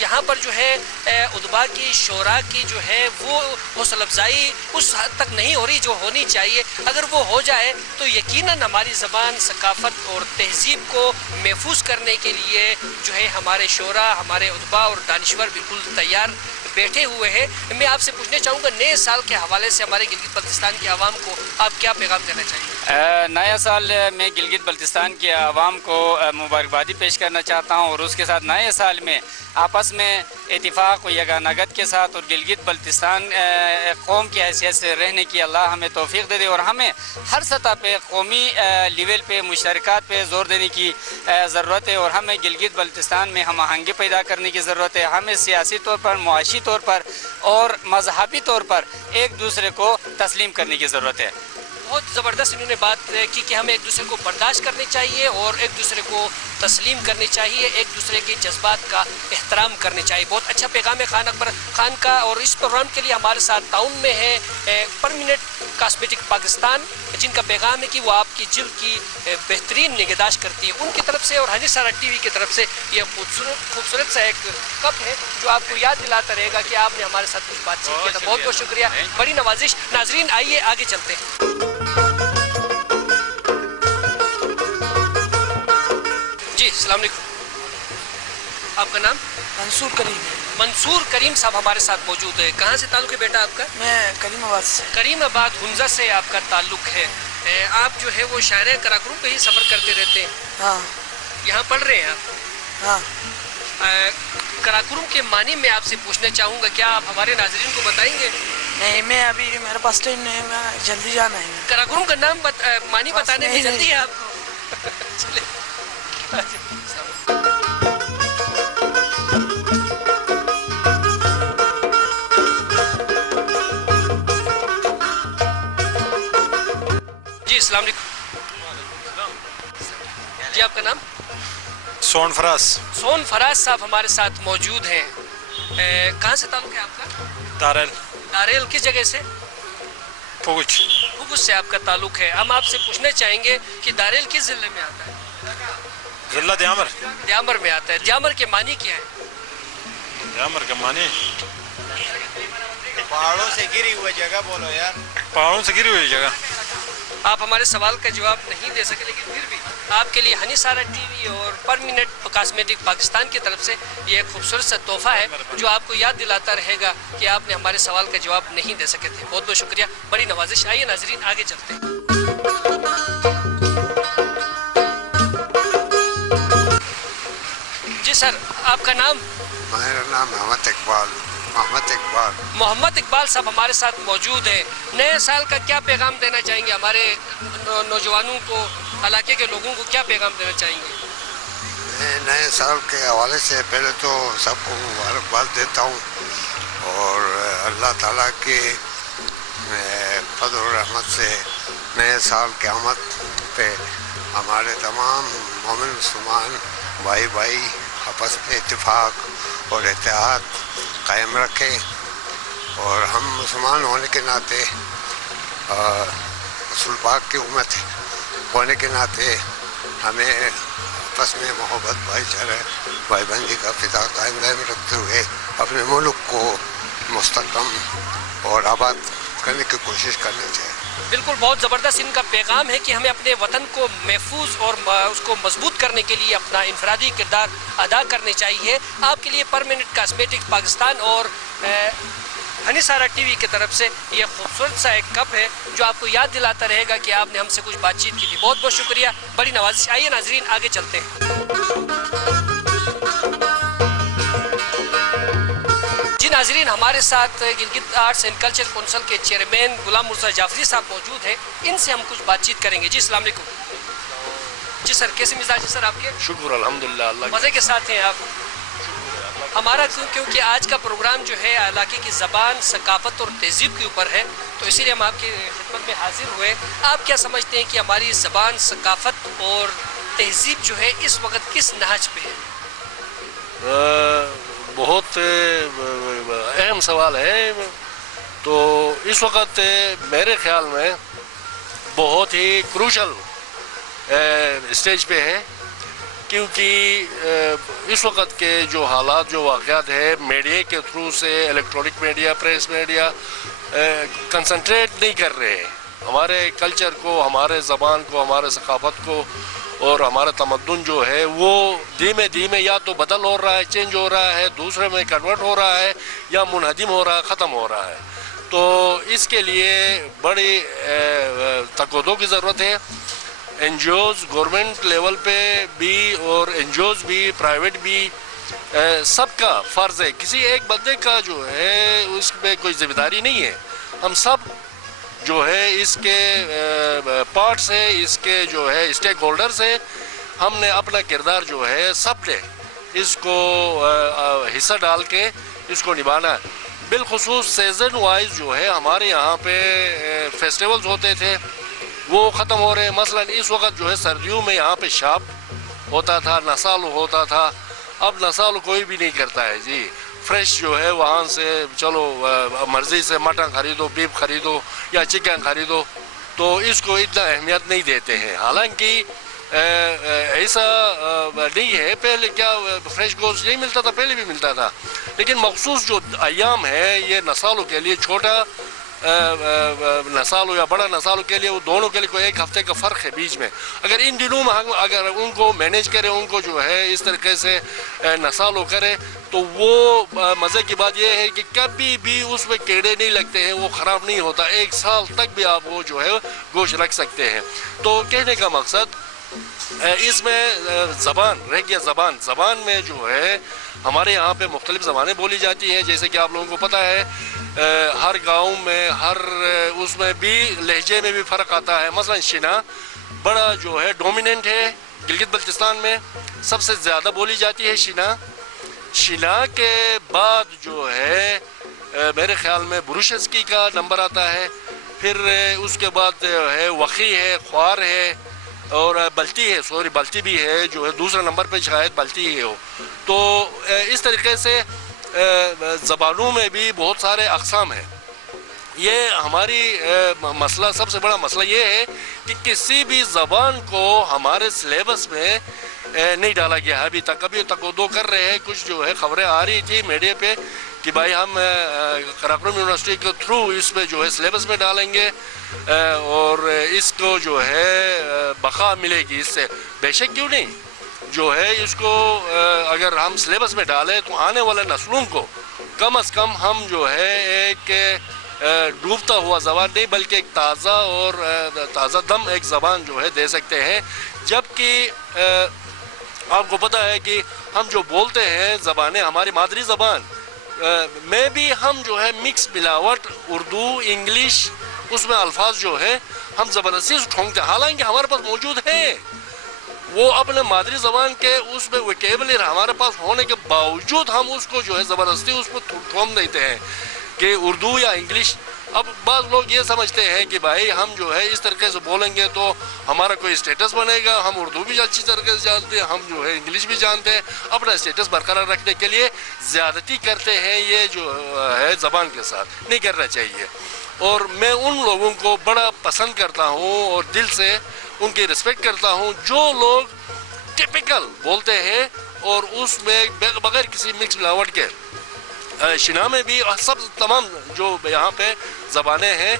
یہاں پر جو ہے ادبا کی، شعراء کی جو ہے وہ حوصلہ افزائی اس حد تک نہیں ہو رہی جو ہونی چاہیے. اگر وہ ہو جائے تو یقیناً ہماری زبان، ثقافت اور تہذیب کو محفوظ کرنے کے لیے جو ہے ہمارے شعراء، ہمارے ادبا اور دانشور بالکل تیار بیٹھے ہوئے ہیں. میں آپ سے پوچھنا چاہوں گا نئے سال کے حوالے سے ہمارے گلگت بلتستان کی عوام کو آپ کیا پیغام دینا چاہیے؟ نیا سال میں گلگت بلتستان کی عوام کو مبارکبادی پیش کرنا چاہتا ہوں، اور اس کے ساتھ نئے سال میں آپس میں اتفاق و یگانگت کے ساتھ اور گلگت بلتستان قوم کی حیثیت سے رہنے کی اللہ ہمیں توفیق دے دے، اور ہمیں ہر سطح پہ قومی لیول پہ مشترکات پہ زور دینے کی ضرورت ہے، اور ہمیں گلگت بلتستان میں ہم آہنگی پیدا کرنے کی ضرورت ہے. ہمیں سیاسی طور پر، معاشی طور پر اور مذہبی طور پر ایک دوسرے کو تسلیم کرنے کی ضرورت ہے. بہت زبردست انہوں نے بات کی کہ ہمیں ایک دوسرے کو برداشت کرنی چاہیے اور ایک دوسرے کو تسلیم کرنی چاہیے، ایک دوسرے کے جذبات کا احترام کرنا چاہیے. بہت اچھا پیغام ہے اکبر خان کا. اور اس پروگرام کے لیے ہمارے ساتھ تعاون میں ہے پرمیننٹ کاسمیٹک پاکستان، جن کا پیغام ہے کہ وہ آپ کی جلد کی بہترین نگہداشت کرتی ہے. ان کی طرف سے اور ہنی سارا ٹی وی کی طرف سے یہ خوبصورت سا ایک کپ ہے جو آپ کو یاد دلاتا رہے گا کہ آپ نے ہمارے ساتھ کچھ بات چیت کیا تھا. بہت بہت شکریہ، بڑی نوازش. ناظرین آئیے آگے چلتے ہیں. جی السلام علیکم، آپ کا نام؟ منصور کریم. منصور کریم صاحب ہمارے ساتھ موجود ہے. کہاں سے تعلق ہے بیٹا آپ کا؟ میں کریم آباد سے. کریم آباد ہنزا سے آپ کا تعلق ہے. آپ جو ہے وہ شاعر کراکرم پہ ہی سفر کرتے رہتے ہیں؟ ہاں. یہاں پڑھ رہے ہیں آپ؟ ہاں. کراکرم کے معنی میں آپ سے پوچھنا چاہوں گا، کیا آپ ہمارے ناظرین کو بتائیں گے؟ नहीं, मैं अभी मेरे पास टाइम नहीं है, मैं जल्दी जाना है। काराकोरम का नाम मानी बताने में जल्दी है आपको। चलिए। जी अस्सलाम वालेकुम। जी आपका नाम? सोन फराज। सोन फराज साहब हमारे साथ मौजूद हैं। कहाँ से ताल्लुक है आपका? दारेल। दारेल किस जगह से? पुगुच। पुगुच से आपका ताल्लुक है। हम आपसे पूछना चाहेंगे कि दारेल किस जिले में आता है? जिला द्यामर। द्यामर में आता है। द्यामर के मानी क्या है? द्यामर के मानी पहाड़ों से घिरी हुई जगह बोलो यार। पहाड़ों से घिरी हुई जगह। आप हमारे सवाल का जवाब नहीं दे सके, लेकिन फिर भी आपके लिए हनी सारा टीवी और पर मिनट कॉस्मेटिक पाकिस्तान की तरफ से ये एक खूबसूरत सा तोहफा है जो आपको याद दिलाता रहेगा कि आपने हमारे सवाल का जवाब नहीं दे सके थे। बहुत बहुत शुक्रिया, बड़ी नवाजिश। आइए नाजरीन आगे चलते हैं। जी सर, आपका नाम? मेरा नाम मोहम्मद इकबाल। मोहम्मद इकबाल साहब हमारे साथ मौजूद हैं। नए साल का क्या पैगाम देना चाहेंगे हमारे नौजवानों को, इलाके के लोगों को क्या पैगाम देना चाहेंगे? मैं नए साल के हवाले से पहले तो सबको मुबारकबाद देता हूँ और अल्लाह ताला के फज़ल और रहमत से नए साल के आमद पे हमारे तमाम मोमिन मुसलमान भाई भाई आपस में इत्तेफाक और इत्तेहाद कायम रखें और हम मुसलमान होने के नाते रसूल पाक की उम्मत होने के नाते हमें आपस में मोहब्बत भाईचारा भाई बंदी का फिदा कायम रखते हुए अपने मुल्क को मुस्तहकम और आबाद करने की कोशिश करनी चाहिए। बिल्कुल, बहुत ज़बरदस्त इनका पैगाम है कि हमें अपने वतन को महफूज और उसको मजबूत करने के लिए अपना इनफरादी किरदार अदा करनी चाहिए। आपके लिए पर मिनट कॉस्मेटिक पाकिस्तान और हनी सारा टीवी की तरफ से ये खूबसूरत सा एक कप है जो आपको याद दिलाता रहेगा कि आपने हमसे कुछ बातचीत की थी। बहुत बहुत शुक्रिया, बड़ी नवाजिश। आइए नाजरीन आगे चलते हैं। जी नाजरीन, हमारे साथ Gilgit arts and culture council के चेयरमैन गुलाम मुर्तज़ा जाफरी साहब मौजूद हैं। इनसे हम कुछ बातचीत करेंगे। जी अस्सलाम वालेकुम। जी सर, कैसे मिजाज है सर आपके? शुक्र अल्हम्दुलिल्लाह, अल्लाह मज़े के साथ हैं आप? हमारा क्योंकि आज का प्रोग्राम जो है इलाके की ज़बान, सकाफ़त और तहज़ीब के ऊपर है, तो इसीलिए हम आपकी खिदमत में हाजिर हुए। आप क्या समझते हैं कि हमारी ज़बान, सकाफ़त और तहज़ीब जो है इस वक्त किस नहज पे है? बहुत अहम सवाल है। तो इस वक्त मेरे ख्याल में बहुत ही क्रूशल स्टेज पे है, क्योंकि इस वक्त के जो हालात, जो वाक़यात है, मीडिया के थ्रू से, electronic media, press media concentrate नहीं कर रहे हैं हमारे कल्चर को, हमारे ज़बान को, हमारे सकाफ़त को और हमारा तमद्दुन जो है वो धीमे धीमे या तो बदल हो रहा है, चेंज हो रहा है, दूसरे में कन्वर्ट हो रहा है या मुनहदिम हो रहा है, ख़त्म हो रहा है। तो इसके लिए बड़ी तकोदो की ज़रूरत है। NGOs गवर्नमेंट लेवल पे भी और NGOs भी, प्राइवेट भी, सबका फ़र्ज़ है। किसी एक बंदे का जो है उसमें कोई ज़िम्मेदारी नहीं है। हम सब जो है इसके पार्ट्स है, इसके जो है स्टेक होल्डर्स है। हमने अपना किरदार जो है सब ने इसको हिस्सा डाल के इसको निभाना है। बिलखुसूस सीज़न वाइज जो है हमारे यहाँ पे फेस्टिवल्स होते थे वो ख़त्म हो रहे हैं। मसलन इस वक्त जो है सर्दियों में यहाँ पे शाप होता था, नसालू होता था। अब नसालू कोई भी नहीं करता है जी। फ्रेश जो है वहाँ से चलो मर्ज़ी से मटन ख़रीदो, बीफ ख़रीदो या चिकन ख़रीदो, तो इसको इतना अहमियत नहीं देते हैं। हालांकि ऐसा नहीं है। पहले क्या फ्रेश गोश्त नहीं मिलता था? पहले भी मिलता था, लेकिन मखसूस जो अयाम है ये नसालों के लिए, छोटा नसालों या बड़ा नसालों के लिए, वो दोनों के लिए कोई एक हफ्ते का फ़र्क है बीच में। अगर इन दिनों में हम अगर उनको मैनेज करें, उनको जो है इस तरीके से नसालों करें, तो वो मज़े की बात यह है कि कभी भी उसमें कीड़े नहीं लगते हैं, वो ख़राब नहीं होता। 1 साल तक भी आप वो जो है गोश्त रख सकते हैं। तो कहने का मकसद इसमें ज़बान रह गया, ज़बान में जो है हमारे यहाँ पे मुख्तलिफ़ ज़बानें बोली जाती हैं, जैसे कि आप लोगों को पता है हर गांव में हर उसमें भी लहजे में भी फ़र्क आता है। मसलन शिना बड़ा जो है डोमिनेंट है गिलगित बल्तिस्तान में, सबसे ज़्यादा बोली जाती है शिना के बाद जो है मेरे ख्याल में बुरुशस्की का नंबर आता है, फिर उसके बाद है वखी है, ख्वार है और बल्ती भी है जो है दूसरा नंबर पे शायद बल्ती ही हो। तो इस तरीके से ज़बानों में भी बहुत सारे अक़साम हैं। ये हमारी मसला, सबसे बड़ा मसला ये है कि किसी भी ज़बान को हमारे सिलेबस में नहीं डाला गया है अभी तक। अभी तक वो दो कर रहे हैं, कुछ जो है ख़बरें आ रही थी मीडिया पे कि भाई हम कराकोरम यूनिवर्सिटी के थ्रू इसमें जो है सिलेबस में डालेंगे और इसको जो है बका मिलेगी इससे। बेशक क्यों नहीं, जो है इसको अगर हम सिलेबस में डालें तो आने वाले नस्लों को कम से कम हम जो है एक डूबता हुआ ज़बान नहीं बल्कि एक ताज़ा और ताज़ा दम एक ज़बान जो है दे सकते हैं। जबकि आपको पता है कि हम जो बोलते हैं ज़बानें, हमारी मादरी ज़बान में भी हम जो है मिक्स मिलावट उर्दू इंग्लिश उसमें अल्फाज जो है हम ज़बरदस्ती से ठोंकते हैं, हालांकि हमारे पास मौजूद है वो अपने मादरी ज़बान के उसमें वोकैबुलरी हमारे पास होने के बावजूद हम उसको जो है ज़बरदस्ती उसको ठोंक देते हैं कि उर्दू या इंग्लिश। अब बाज़ लोग ये समझते हैं कि भाई हम जो है इस तरीके से बोलेंगे तो हमारा कोई स्टेटस बनेगा, हम उर्दू भी अच्छी तरीके से जानते हैं, हम जो है इंग्लिश भी जानते हैं, अपना स्टेटस बरकरार रखने के लिए ज़्यादती करते हैं। ये जो है ज़बान के साथ नहीं करना चाहिए और मैं उन लोगों को बड़ा पसंद करता हूँ और दिल से उनकी रिस्पेक्ट करता हूँ जो लोग टिपिकल बोलते हैं और उसमें बगैर किसी मिक्स मिलावट के। शिना में भी सब तमाम जो यहाँ पे ज़बानें हैं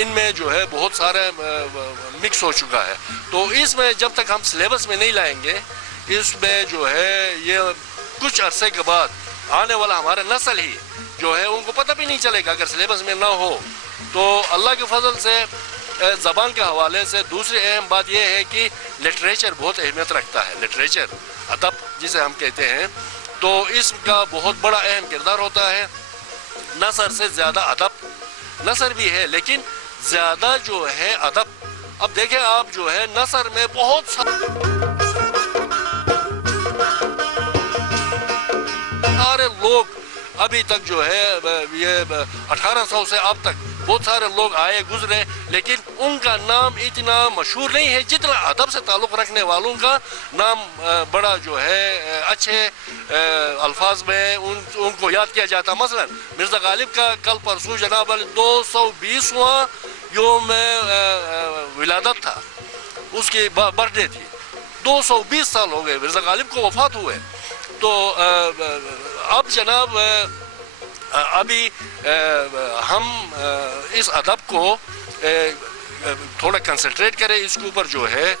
इनमें जो है बहुत सारे मिक्स हो चुका है। तो इसमें जब तक हम सिलेबस में नहीं लाएंगे, इसमें जो है ये कुछ अरसे के बाद आने वाला हमारा नस्ल ही जो है उनको पता भी नहीं चलेगा अगर सिलेबस में ना हो। तो अल्लाह के फजल से ज़बान के हवाले से दूसरी अहम बात यह है कि लिटरेचर बहुत अहमियत रखता है। लिटरेचर अदब जिसे हम कहते हैं, तो इसका बहुत बड़ा अहम किरदार होता है। नसर से ज़्यादा अदब, नसर भी है लेकिन ज़्यादा जो है अदब। अब देखें आप जो है नसर में बहुत सारे लोग अभी तक जो है ये 1800 से अब तक बहुत सारे लोग आए गुजरे, लेकिन उनका नाम इतना मशहूर नहीं है जितना अदब से ताल्लुक़ रखने वालों का नाम बड़ा जो है अच्छे अल्फाज में उनको याद किया जाता। मसलन मिर्ज़ा गालिब का कल परसों जनाब 220वां योम विलादत था, उसकी बर्थडे थी। 220 साल हो गए मिर्ज़ा गालिब को वफ़ात हुए। तो अब जनाब अभी हम इस अदब को थोड़ा कंसंट्रेट करें, इसके ऊपर जो है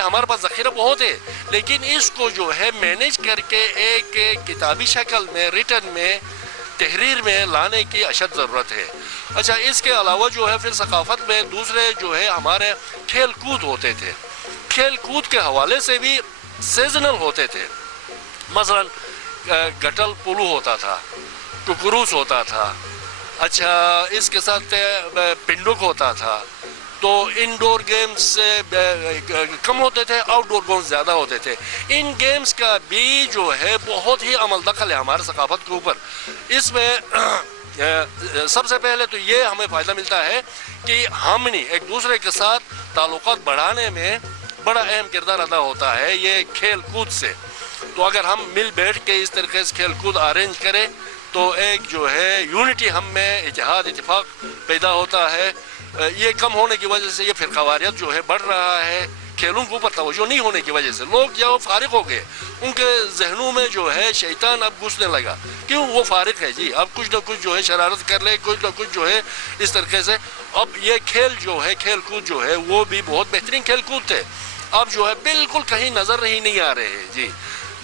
हमारे पास ज़ख़ीरा बहुत है, लेकिन इसको जो है मैनेज करके एक किताबी शक्ल में रिटन में तहरीर में लाने की अशद ज़रूरत है। अच्छा, इसके अलावा जो है फिर सकाफ़त में दूसरे जो है हमारे खेल कूद होते थे। खेल कूद के हवाले से भी सीजनल होते थे। मसलन गटल पुलू होता था, टुकरूस होता था, अच्छा इसके साथ पिंडुक होता था। तो इंडोर गेम्स कम होते थे, आउटडोर गेम्स ज़्यादा होते थे। इन गेम्स का भी जो है बहुत ही अमल दखल है हमारे सकाफत के ऊपर। इसमें सबसे पहले तो ये हमें फ़ायदा मिलता है कि हमने एक दूसरे के साथ ताल्लुकात बढ़ाने में बड़ा अहम किरदार अदा होता है ये खेल कूद से। तो अगर हम मिल बैठ के इस तरीके से खेल कूद अरेंज करें तो एक जो है यूनिटी हम में इत्तेहाद इत्तेफाक पैदा होता है। ये कम होने की वजह से ये फ़िरक़ावारियत जो है बढ़ रहा है, खेलों के ऊपर तवज्जो नहीं होने की वजह से लोग जो फारिग हो गए, उनके जहनों में जो है शैतान अब घुसने लगा। क्यों? वो फारिग है जी, अब कुछ ना कुछ जो है शरारत कर ले, कुछ ना कुछ जो है इस तरीके से। अब ये खेल जो है खेल कूद जो है वो भी बहुत बेहतरीन खेल कूद थे, अब जो है बिल्कुल कहीं नज़र ही नहीं आ रहे हैं जी।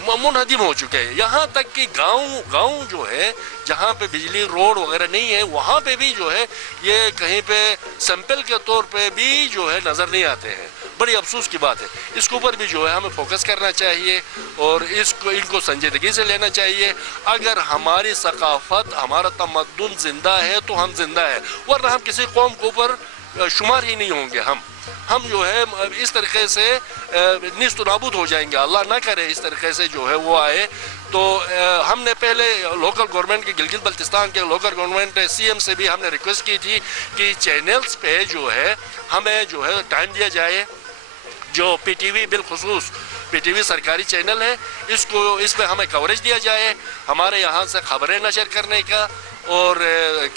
मुनहदिम हो चुके हैं। यहाँ तक कि गांव जो है जहाँ पे बिजली रोड वगैरह नहीं है वहाँ पे भी जो है ये कहीं पे सैंपल के तौर पे भी जो है नज़र नहीं आते हैं। बड़ी अफसोस की बात है। इसके ऊपर भी जो है हमें फोकस करना चाहिए और इनको संजीदगी से लेना चाहिए। अगर हमारी सकाफत हमारा तमद्दुन जिंदा है तो हम जिंदा है, वरना हम किसी कौम के ऊपर शुमार ही नहीं होंगे। हम जो है इस तरीके से निस्त नाबूद हो जाएंगे। अल्लाह ना करे इस तरीके से जो है वो आए। तो हमने पहले लोकल गवर्नमेंट के गिलगित बल्तिस्तान के लोकल गवर्नमेंट CM से भी हमने रिक्वेस्ट की थी कि चैनल्स पे जो है हमें जो है टाइम दिया जाए। जो PTV बिलखुसूस PTV सरकारी चैनल है, इस पे हमें कवरेज दिया जाए, हमारे यहाँ से खबरें नशर करने का और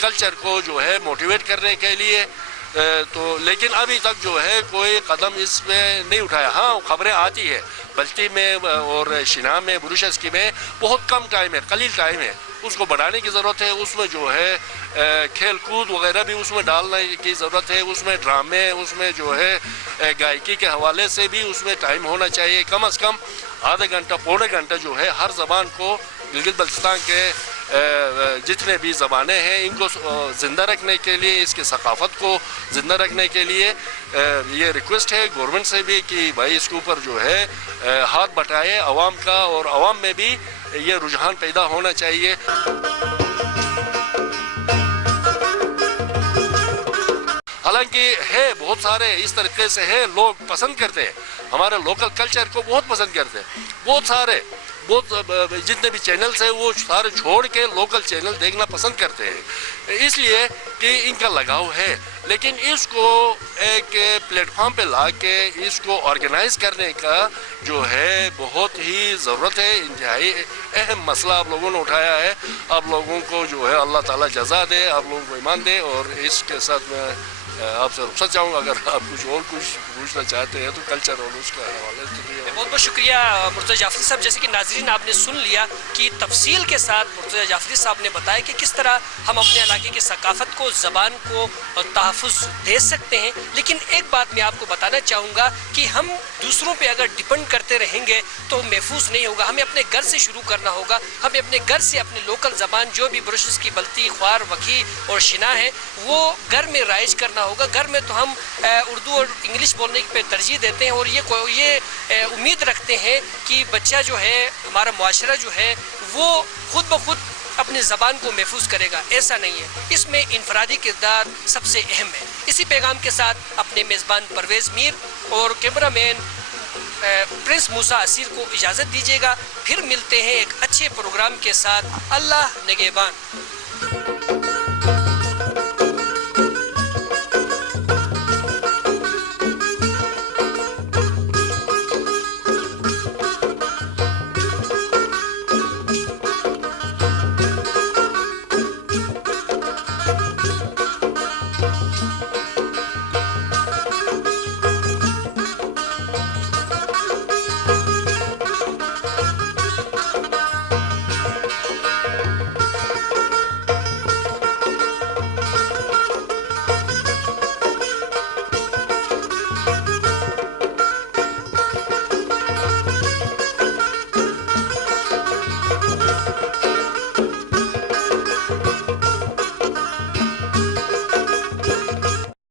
कल्चर को जो है मोटिवेट करने के लिए। तो लेकिन अभी तक जो है कोई कदम इस पे नहीं उठाया। हाँ, खबरें आती है बल्टी में और शिना में, बुरुशस्की में बहुत कम टाइम है, कलील टाइम है, उसको बढ़ाने की ज़रूरत है। उसमें जो है खेल कूद वगैरह भी उसमें डालने की ज़रूरत है। उसमें ड्रामे, उसमें जो है गायकी के हवाले से भी उसमें टाइम होना चाहिए। कम से कम आधा घंटा पौने घंटा जो है हर ज़बान को, गिलगित बल्तिस्तान के जितने भी ज़बानें हैं इनको ज़िंदा रखने के लिए, इसके सकाफ़त को ज़िंदा रखने के लिए ये रिक्वेस्ट है गवर्नमेंट से भी कि भाई इसके ऊपर जो है हाथ बटाए आवाम का, और आवाम में भी ये रुझान पैदा होना चाहिए। हालांकि है बहुत सारे इस तरीके से है, लोग पसंद करते हैं, हमारे लोकल कल्चर को बहुत पसंद करते हैं। बहुत जितने भी चैनल्स हैं वो सारे छोड़ के लोकल चैनल देखना पसंद करते हैं, इसलिए कि इनका लगाव है। लेकिन इसको एक प्लेटफॉर्म पे ला के इसको ऑर्गेनाइज करने का जो है बहुत ही ज़रूरत है। इंतहाई अहम मसला आप लोगों ने उठाया है। आप लोगों को जो है अल्लाह ताला जज़ा दे, आप लोगों को ईमान दे। और इसके साथ मैं आपसे रुखसत चाहूँगा, अगर आप कुछ पूछना चाहते हैं तो कल्चर और उसका हवाले से। बहुत बहुत शुक्रिया मुर्तज़ा जाफरी साहब। जैसे कि नाज़रीन आपने सुन लिया कि तफसील के साथ मुर्तज़ा जाफरी साहब ने बताया कि किस तरह हम अपने इलाके की सकाफ़त को, ज़बान को तहफ़्फ़ुज़ दे सकते हैं। लेकिन एक बात मैं आपको बताना चाहूँगा कि हम दूसरों पे अगर डिपेंड करते रहेंगे तो महफूज नहीं होगा। हमें अपने घर से शुरू करना होगा। हमें अपने घर से अपने लोकल ज़बान जो भी बुरुश की बल्ती, ख्वार, वखी और शिना है वो घर में राइज करना होगा। घर में तो हम उर्दू और इंग्लिश बोलने पे तरजीह देते हैं और ये उम्मीद रखते हैं कि बच्चा जो है, हमारा मुआशरा जो है वो खुद ब खुद अपनी ज़बान को महफूज करेगा। ऐसा नहीं है, इसमें इनफरादी किरदार सबसे अहम है। इसी पैगाम के साथ अपने मेज़बान परवेज़ मीर और कैमरामैन प्रिंस मूसा असीर को इजाज़त दीजिएगा। फिर मिलते हैं एक अच्छे प्रोग्राम के साथ। अल्लाह निगहबान।